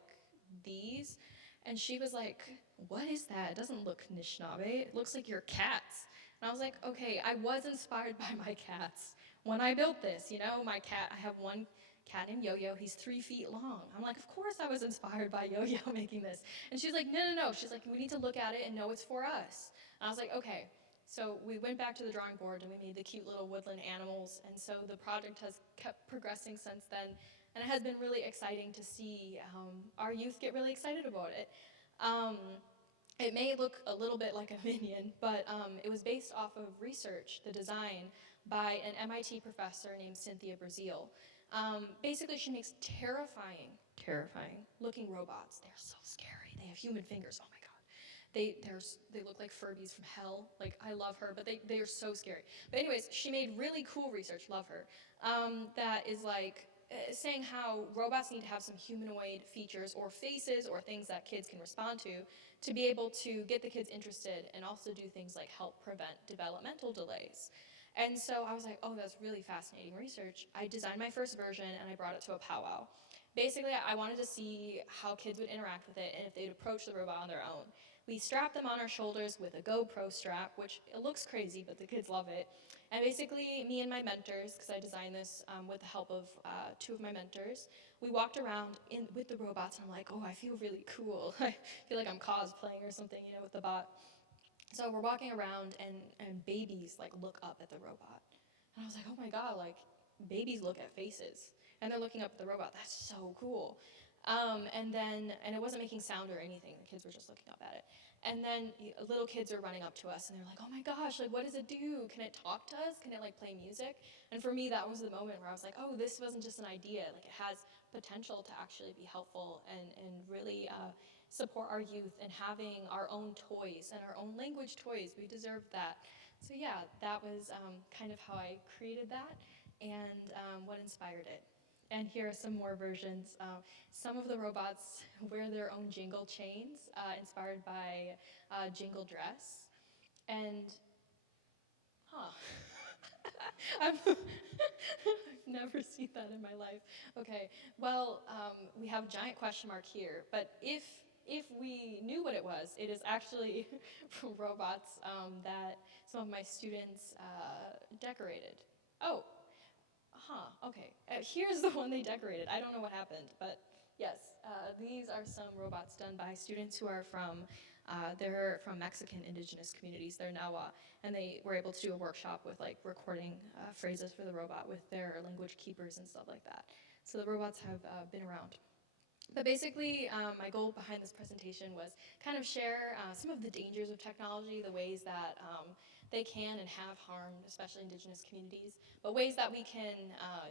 these. And she was like, what is that? It doesn't look Anishinaabe. It looks like your cats. And I was like, okay, I was inspired by my cats when I built this. You know, my cat, I have one cat named Yo-Yo. He's 3 feet long. I'm like, of course I was inspired by Yo-Yo making this. And she's like, no. She's like, we need to look at it and know it's for us. And I was like, okay. So we went back to the drawing board and we made the cute little woodland animals. And so the project has kept progressing since then. And it has been really exciting to see our youth get really excited about it. It may look a little bit like a minion, but it was based off of research, the design, by an MIT professor named Cynthia Brazil. Basically, she makes terrifying looking robots. They're so scary. They have human fingers. Oh my God. They look like Furbies from hell. Like, I love her, but they are so scary. But anyways, she made really cool research, love her, that is like saying how robots need to have some humanoid features or faces or things that kids can respond to be able to get the kids interested and also do things like help prevent developmental delays. And so I was like, oh, that's really fascinating research. I designed my first version and I brought it to a powwow. Basically, I wanted to see how kids would interact with it and if they'd approach the robot on their own. We strapped them on our shoulders with a GoPro strap, which it looks crazy, but the kids love it. And basically, me and my mentors, because I designed this with the help of 2 of my mentors, we walked around with the robots, and I'm like, oh, I feel really cool. I feel like I'm cosplaying or something, you know, with the bot. So we're walking around, and babies, like, look up at the robot. And I was like, oh my God, like, babies look at faces. And they're looking up at the robot. That's so cool. And it wasn't making sound or anything. The kids were just looking up at it. And then little kids are running up to us and they're like, oh my gosh, like what does it do? Can it talk to us? Can it like play music? And for me, that was the moment where I was like, oh, this wasn't just an idea. Like it has potential to actually be helpful and really support our youth and having our own toys and our own language toys. We deserve that. So yeah, that was kind of how I created that and what inspired it. And here are some more versions. Some of the robots wear their own jingle chains, inspired by Jingle Dress. And, I've never seen that in my life. Okay, well, we have a giant question mark here, but if we knew what it was, it is actually robots that some of my students decorated. Oh, okay. Here's the one they decorated. I don't know what happened, but yes, these are some robots done by students who are they're from Mexican indigenous communities. They're Nawa, and they were able to do a workshop with like recording phrases for the robot with their language keepers and stuff like that. So the robots have been around. But basically, my goal behind this presentation was kind of share some of the dangers of technology, the ways that they can and have harmed, especially Indigenous communities, but ways that we can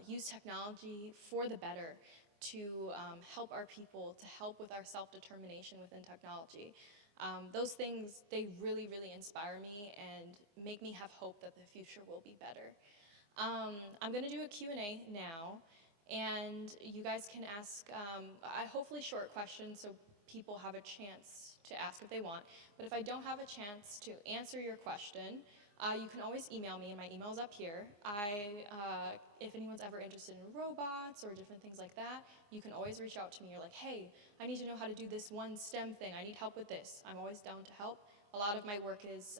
use technology for the better to help our people, to help with our self-determination within technology. Those things, they really, really inspire me and make me have hope that the future will be better. I'm going to do a Q&A now. And you guys can ask, hopefully short questions so people have a chance to ask if they want. But if I don't have a chance to answer your question, you can always email me, and my email is up here. If anyone's ever interested in robots or different things like that, you can always reach out to me. You're like, hey, I need to know how to do this one STEM thing. I need help with this. I'm always down to help. A lot of my work is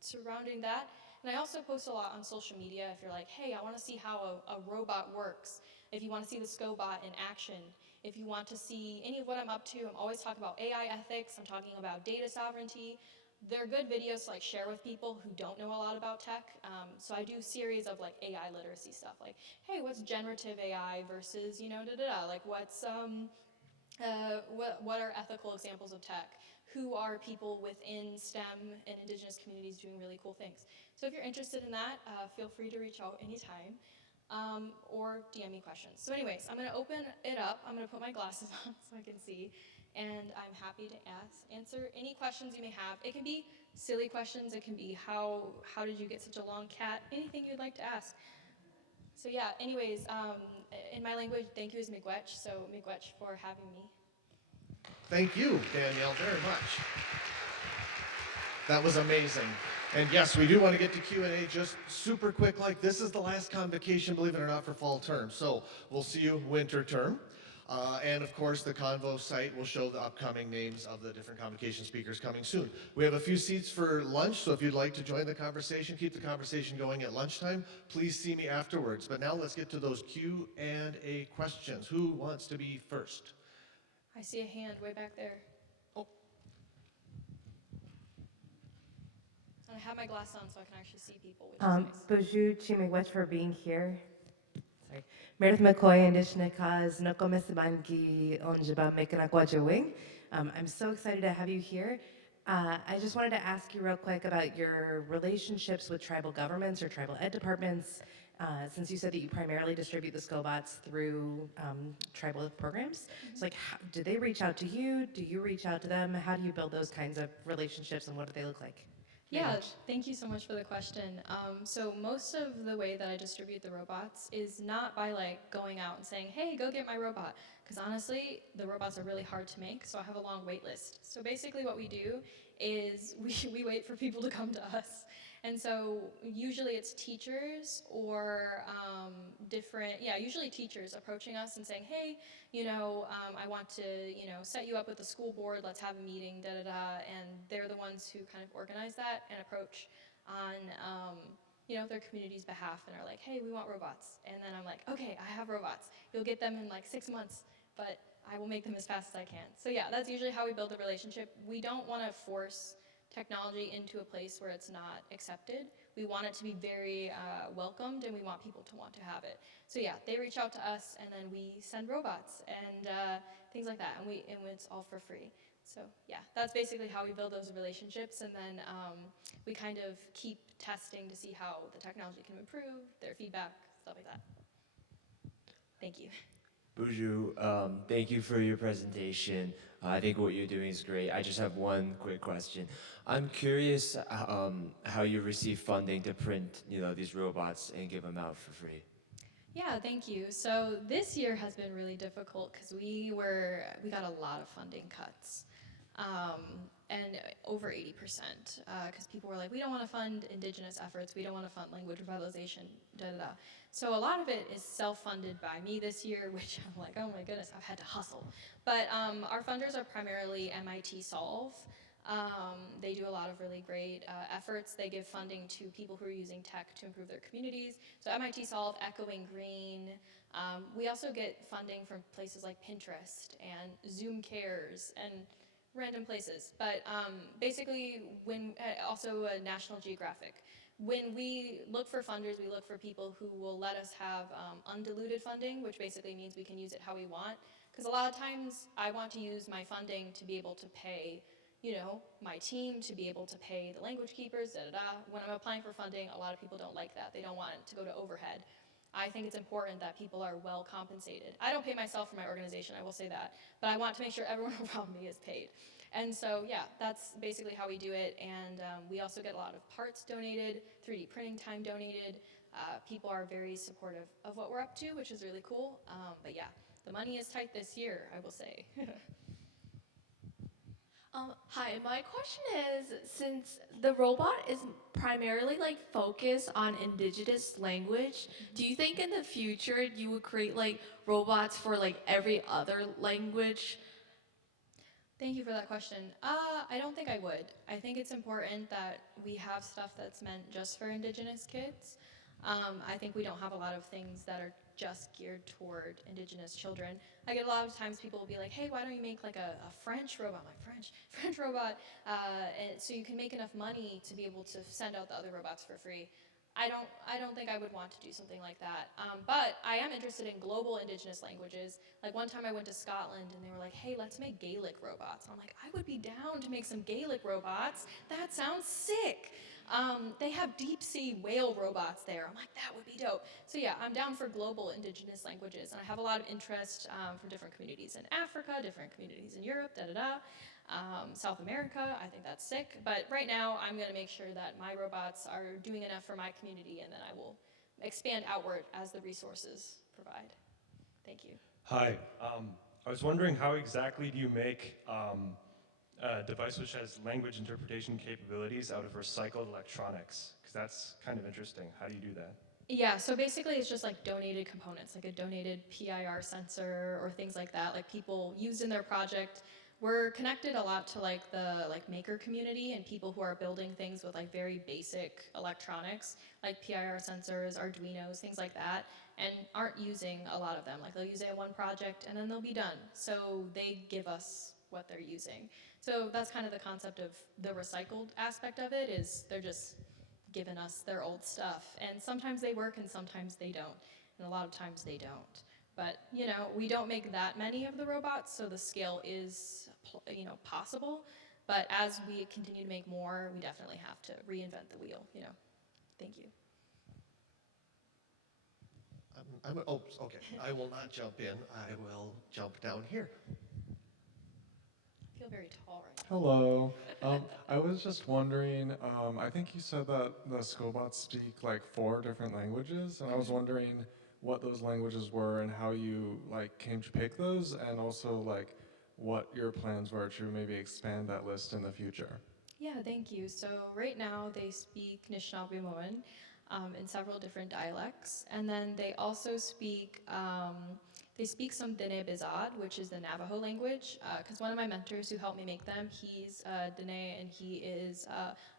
surrounding that. And I also post a lot on social media if you're like, hey, I want to see how a robot works. If you want to see the SCOBot in action, if you want to see any of what I'm up to, I'm always talking about AI ethics, I'm talking about data sovereignty. They're good videos to like share with people who don't know a lot about tech. So I do series of like AI literacy stuff, like, hey, what's generative AI versus, you know, like what's, what are ethical examples of tech? Who are people within STEM and Indigenous communities doing really cool things? So if you're interested in that, feel free to reach out anytime. Or DM me questions. So anyways, I'm going to open it up. I'm going to put my glasses on so I can see. And I'm happy to answer any questions you may have. It can be silly questions. It can be how did you get such a long cat? Anything you'd like to ask. So yeah, anyways, in my language, thank you is miigwech. So miigwech for having me. Thank you, Danielle, very much. That was amazing. And yes, we do want to get to Q&A just super quick. Like this is the last convocation, believe it or not, for fall term. So we'll see you winter term. And of course, the Convo site will show the upcoming names of the different convocation speakers coming soon. We have a few seats for lunch, so if you'd like to join the conversation, keep the conversation going at lunchtime, please see me afterwards. But now let's get to those Q&A questions. Who wants to be first? I see a hand way back there. Oh, And I have my glass on so I can actually see people, which is nice. Bonjour, Chimiwech for being here. Sorry. Meredith McCoy, Anishinaabe, Nokomesibanki, Onjiba, Mekanakwajoing. I'm so excited to have you here. I just wanted to ask you real quick about your relationships with tribal governments or tribal ed departments, since you said that you primarily distribute the SCOBOTs through tribal programs. So like, do they reach out to you? Do you reach out to them? How do you build those kinds of relationships and what do they look like? Yeah, thank you so much for the question. So most of the way that I distribute the robots is not by like going out and saying, hey, go get my robot. Because honestly, the robots are really hard to make, so I have a long wait list. So basically what we do is we wait for people to come to us. And so usually it's teachers or usually teachers approaching us and saying, hey, I want to, set you up with the school board, let's have a meeting, and they're the ones who kind of organize that and approach on, their community's behalf and are like, hey, we want robots. And then I'm like, okay, I have robots. You'll get them in like 6 months, but I will make them as fast as I can. So yeah, that's usually how we build the relationship. We don't want to force technology into a place where it's not accepted. We want it to be very welcomed, and we want people to want to have it. So yeah, they reach out to us, and then we send robots and things like that, and it's all for free. So yeah, that's basically how we build those relationships, and then we kind of keep testing to see how the technology can improve, their feedback, stuff like that. Thank you. Buju, thank you for your presentation. I think what you're doing is great. I just have one quick question. I'm curious how you receive funding to print, these robots and give them out for free. Yeah, thank you. So this year has been really difficult because we got a lot of funding cuts, and over 80%, because people were like, we don't want to fund Indigenous efforts, we don't want to fund language revitalization, da da da. So a lot of it is self-funded by me this year, which I'm like, oh my goodness, I've had to hustle. But our funders are primarily MIT Solve. They do a lot of really great efforts. They give funding to people who are using tech to improve their communities. So MIT Solve, Echoing Green. We also get funding from places like Pinterest and Zoom Cares and random places. But basically, also National Geographic. When we look for funders, we look for people who will let us have undiluted funding, which basically means we can use it how we want. Because a lot of times, I want to use my funding to be able to pay my team, to be able to pay the language keepers, When I'm applying for funding, a lot of people don't like that. They don't want it to go to overhead. I think it's important that people are well compensated. I don't pay myself for my organization, I will say that, but I want to make sure everyone around me is paid. And so, yeah, that's basically how we do it. And we also get a lot of parts donated, 3D printing time donated. People are very supportive of what we're up to, which is really cool. But yeah, the money is tight this year, I will say. Hi, my question is, since the robot is primarily like focused on Indigenous language, do you think in the future you would create like robots for like every other language? Thank you for that question. I don't think I would. I think it's important that we have stuff that's meant just for Indigenous kids. I think we don't have a lot of things that are just geared toward Indigenous children. I get a lot of times people will be like, hey, why don't you make like a French robot? I'm like, French robot, and so you can make enough money to be able to send out the other robots for free. I don't think I would want to do something like that. But I am interested in global Indigenous languages. Like one time I went to Scotland and they were like, hey, let's make Gaelic robots. And I'm like, I would be down to make some Gaelic robots. That sounds sick. They have deep sea whale robots there. I'm like, that would be dope. So yeah, I'm down for global Indigenous languages. And I have a lot of interest from different communities in Africa, different communities in Europe, South America, I think that's sick. But right now, I'm going to make sure that my robots are doing enough for my community, and then I will expand outward as the resources provide. Thank you. Hi. I was wondering how exactly do you make device which has language interpretation capabilities out of recycled electronics? Because that's kind of interesting. How do you do that? Yeah, so basically it's just like donated components, like a donated PIR sensor or things like that, like people used in their project. We're connected a lot to like the maker community and people who are building things with like very basic electronics, like PIR sensors, Arduinos, things like that, and aren't using a lot of them. Like they'll use it in one project and then they'll be done. So they give us what they're using. So that's kind of the concept of the recycled aspect of it, is they're just given us their old stuff. And sometimes they work and sometimes they don't. And a lot of times they don't. But, you know, we don't make that many of the robots, so the scale is, you know, possible. But as we continue to make more, we definitely have to reinvent the wheel, you know. Thank you. Oh, okay. I will not jump in. I will jump down here. I feel very tall right now. Hello. I was just wondering, I think you said that the Scobots speak like 4 different languages, and I was wondering what those languages were and how you like came to pick those, and also like what your plans were to maybe expand that list in the future. Yeah, thank you. So right now they speak Anishinaabe in several different dialects, and then they also speak some Dene Bizad, which is the Navajo language. Because one of my mentors who helped me make them, he's Dene and he is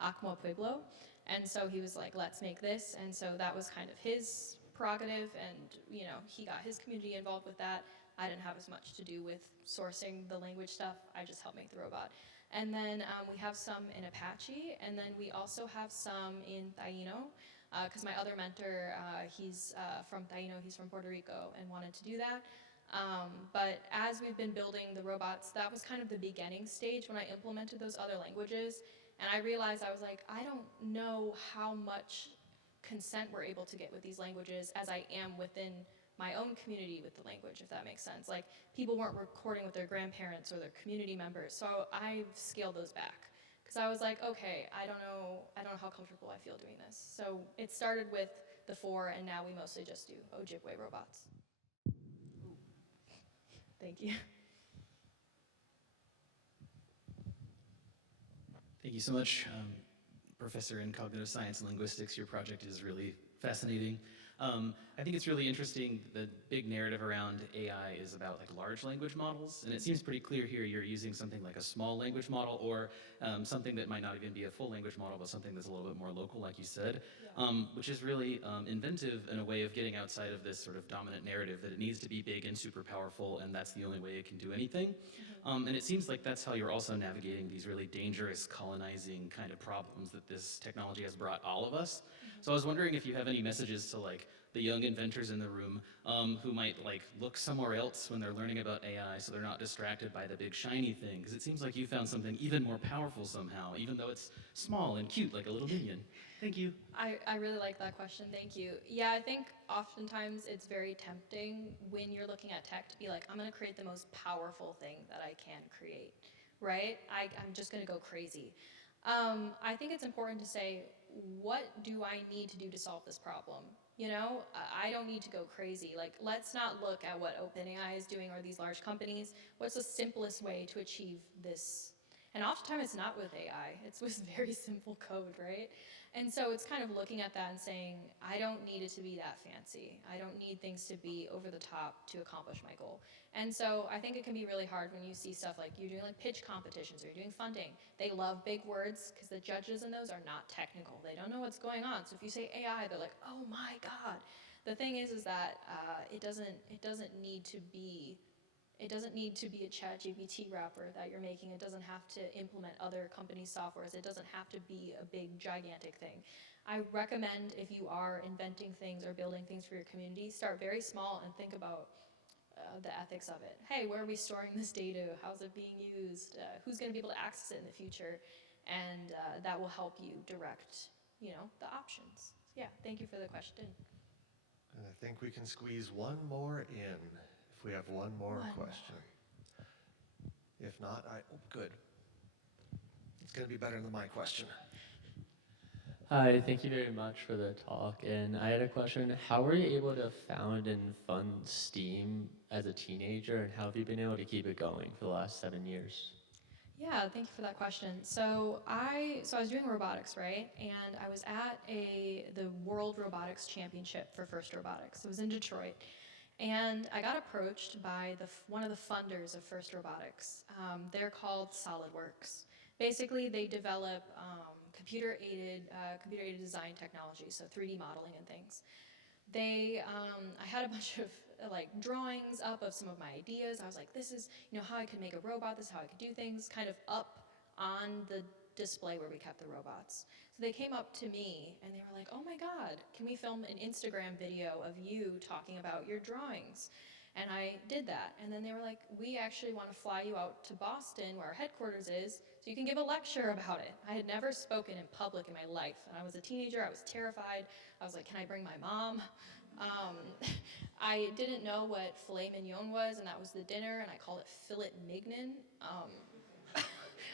Acmo Pueblo, and so he was like, "Let's make this," and so that was kind of his prerogative, and you know he got his community involved with that. I didn't have as much to do with sourcing the language stuff. I just helped make the robot. And then we have some in Apache, and then we also have some in Taino, because my other mentor, he's from Taino, he's from Puerto Rico, and wanted to do that. But as we've been building the robots, that was kind of the beginning stage when I implemented those other languages, and I realized I was like, I don't know how much consent we're able to get with these languages as I am within my own community with the language, if that makes sense. Like, people weren't recording with their grandparents or their community members, so I've scaled those back. Because I was like, okay, I don't know how comfortable I feel doing this. So it started with the 4, and now we mostly just do Ojibwe robots. Thank you. Thank you so much, Professor in Cognitive Science and Linguistics. Your project is really fascinating. I think it's really interesting, the big narrative around AI is about like large language models, and it seems pretty clear here you're using something like a small language model, or something that might not even be a full language model, but something that's a little bit more local, like you said, which is really inventive in a way of getting outside of this sort of dominant narrative that it needs to be big and super powerful, and that's the only way it can do anything. And it seems like that's how you're also navigating these really dangerous colonizing kind of problems that this technology has brought all of us. So I was wondering if you have any messages to like the young inventors in the room who might like look somewhere else when they're learning about AI, so they're not distracted by the big shiny thing, because it seems like you found something even more powerful somehow, even though it's small and cute like a little minion. Thank you. I really like that question, thank you. Yeah, I think oftentimes it's very tempting when you're looking at tech to be like, I'm gonna create the most powerful thing that I can create, right? I'm just gonna go crazy. I think it's important to say, what do I need to do to solve this problem? You know, I don't need to go crazy. Like, let's not look at what OpenAI is doing or these large companies. What's the simplest way to achieve this? And oftentimes it's not with AI, it's with very simple code, right? And so it's kind of looking at that and saying, I don't need it to be that fancy. I don't need things to be over the top to accomplish my goal. And so I think it can be really hard when you see stuff like you're doing like pitch competitions or you're doing funding. They love big words because the judges in those are not technical. They don't know what's going on. So if you say AI, they're like, oh my God. The thing is that it doesn't need to be a ChatGPT wrapper that you're making. It doesn't have to implement other companies' softwares. It doesn't have to be a big, gigantic thing. I recommend if you are inventing things or building things for your community, start very small and think about the ethics of it. Hey, where are we storing this data? How's it being used? Who's going to be able to access it in the future? And that will help you direct, you know, the options. Yeah, thank you for the question. And I think we can squeeze one more in if we have one more question. If not, good. It's going to be better than my question. Hi, thank you very much for the talk. And I had a question. How were you able to found and fund STEAM as a teenager, and how have you been able to keep it going for the last 7 years? Yeah, thank you for that question. So I was doing robotics, right? And I was at the World Robotics Championship for First Robotics. It was in Detroit. And I got approached by one of the funders of First Robotics. They're called SolidWorks. Basically, they develop computer-aided design technology, so 3D modeling and things. I had a bunch of like drawings up of some of my ideas. I was like, this is, how I could make a robot, this is how I could do things, kind of up on the display where we kept the robots. So they came up to me and they were like, oh my God, can we film an Instagram video of you talking about your drawings? And I did that. And then they were like, we actually want to fly you out to Boston, where our headquarters is, so you can give a lecture about it. I had never spoken in public in my life. And I was a teenager, I was terrified. I was like, can I bring my mom? Um, I didn't know what filet mignon was, and that was the dinner, and I called it filet mignon.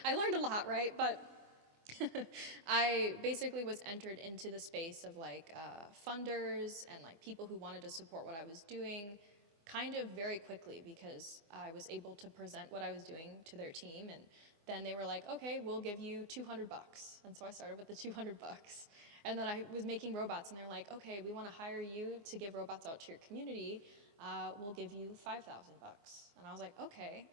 I learned a lot, right? But I basically was entered into the space of like funders and like people who wanted to support what I was doing kind of very quickly, because I was able to present what I was doing to their team, and then they were like, okay, we'll give you 200 bucks. And so I started with the 200 bucks. And then I was making robots, and they're like, okay, we want to hire you to give robots out to your community. We'll give you 5,000 bucks. And I was like, okay.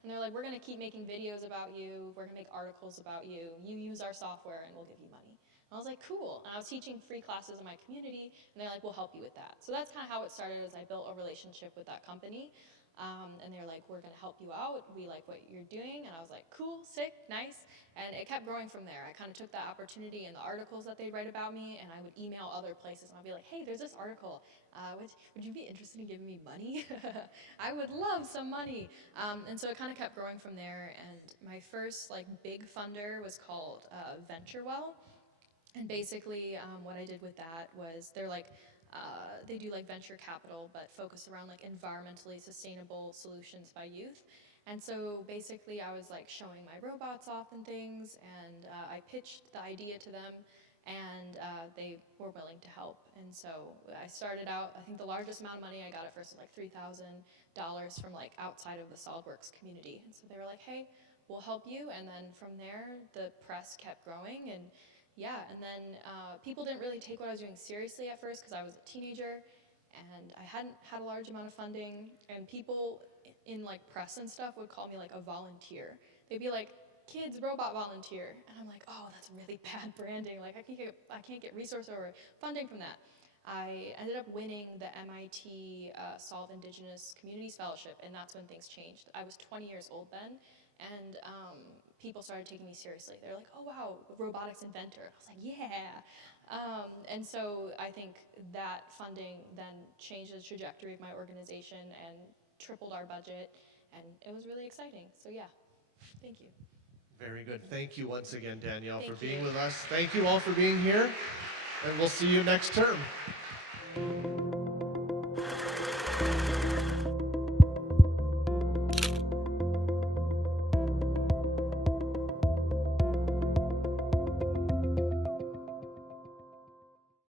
And they're like, we're going to keep making videos about you. We're going to make articles about you. You use our software, and we'll give you money. And I was like, cool. And I was teaching free classes in my community, and they're like, we'll help you with that. So that's kind of how it started, as I built a relationship with that company. And they're like, we're going to help you out. We like what you're doing. And I was like, cool, sick, nice. And it kept growing from there. I kind of took that opportunity in the articles that they'd write about me, and I would email other places, and I'd be like, hey, there's this article. Would you be interested in giving me money? I would love some money. And so it kind of kept growing from there. And my first like big funder was called VentureWell. And basically, what I did with that was they do like venture capital, but focus around like environmentally sustainable solutions by youth. And so basically, I was like showing my robots off and things, and I pitched the idea to them, and they were willing to help. And so I started out. I think the largest amount of money I got at first was like $3,000 from like outside of the SolidWorks community. And so they were like, "Hey, we'll help you." And then from there, the press kept growing, and yeah, and then people didn't really take what I was doing seriously at first, because I was a teenager and I hadn't had a large amount of funding, and people in like press and stuff would call me like a volunteer. They'd be like, kids robot volunteer. And I'm like, oh, that's really bad branding. Like I can't get resource or funding from that. I ended up winning the MIT Solve Indigenous Communities Fellowship, and that's when things changed. I was 20 years old then, and people started taking me seriously. They're like, oh wow, robotics inventor. I was like, yeah. And so I think that funding then changed the trajectory of my organization and tripled our budget, and it was really exciting. So yeah, thank you. Very good. Thank you once again, Danielle, Thank for being you. with us. Thank you all for being here, and we'll see you next term.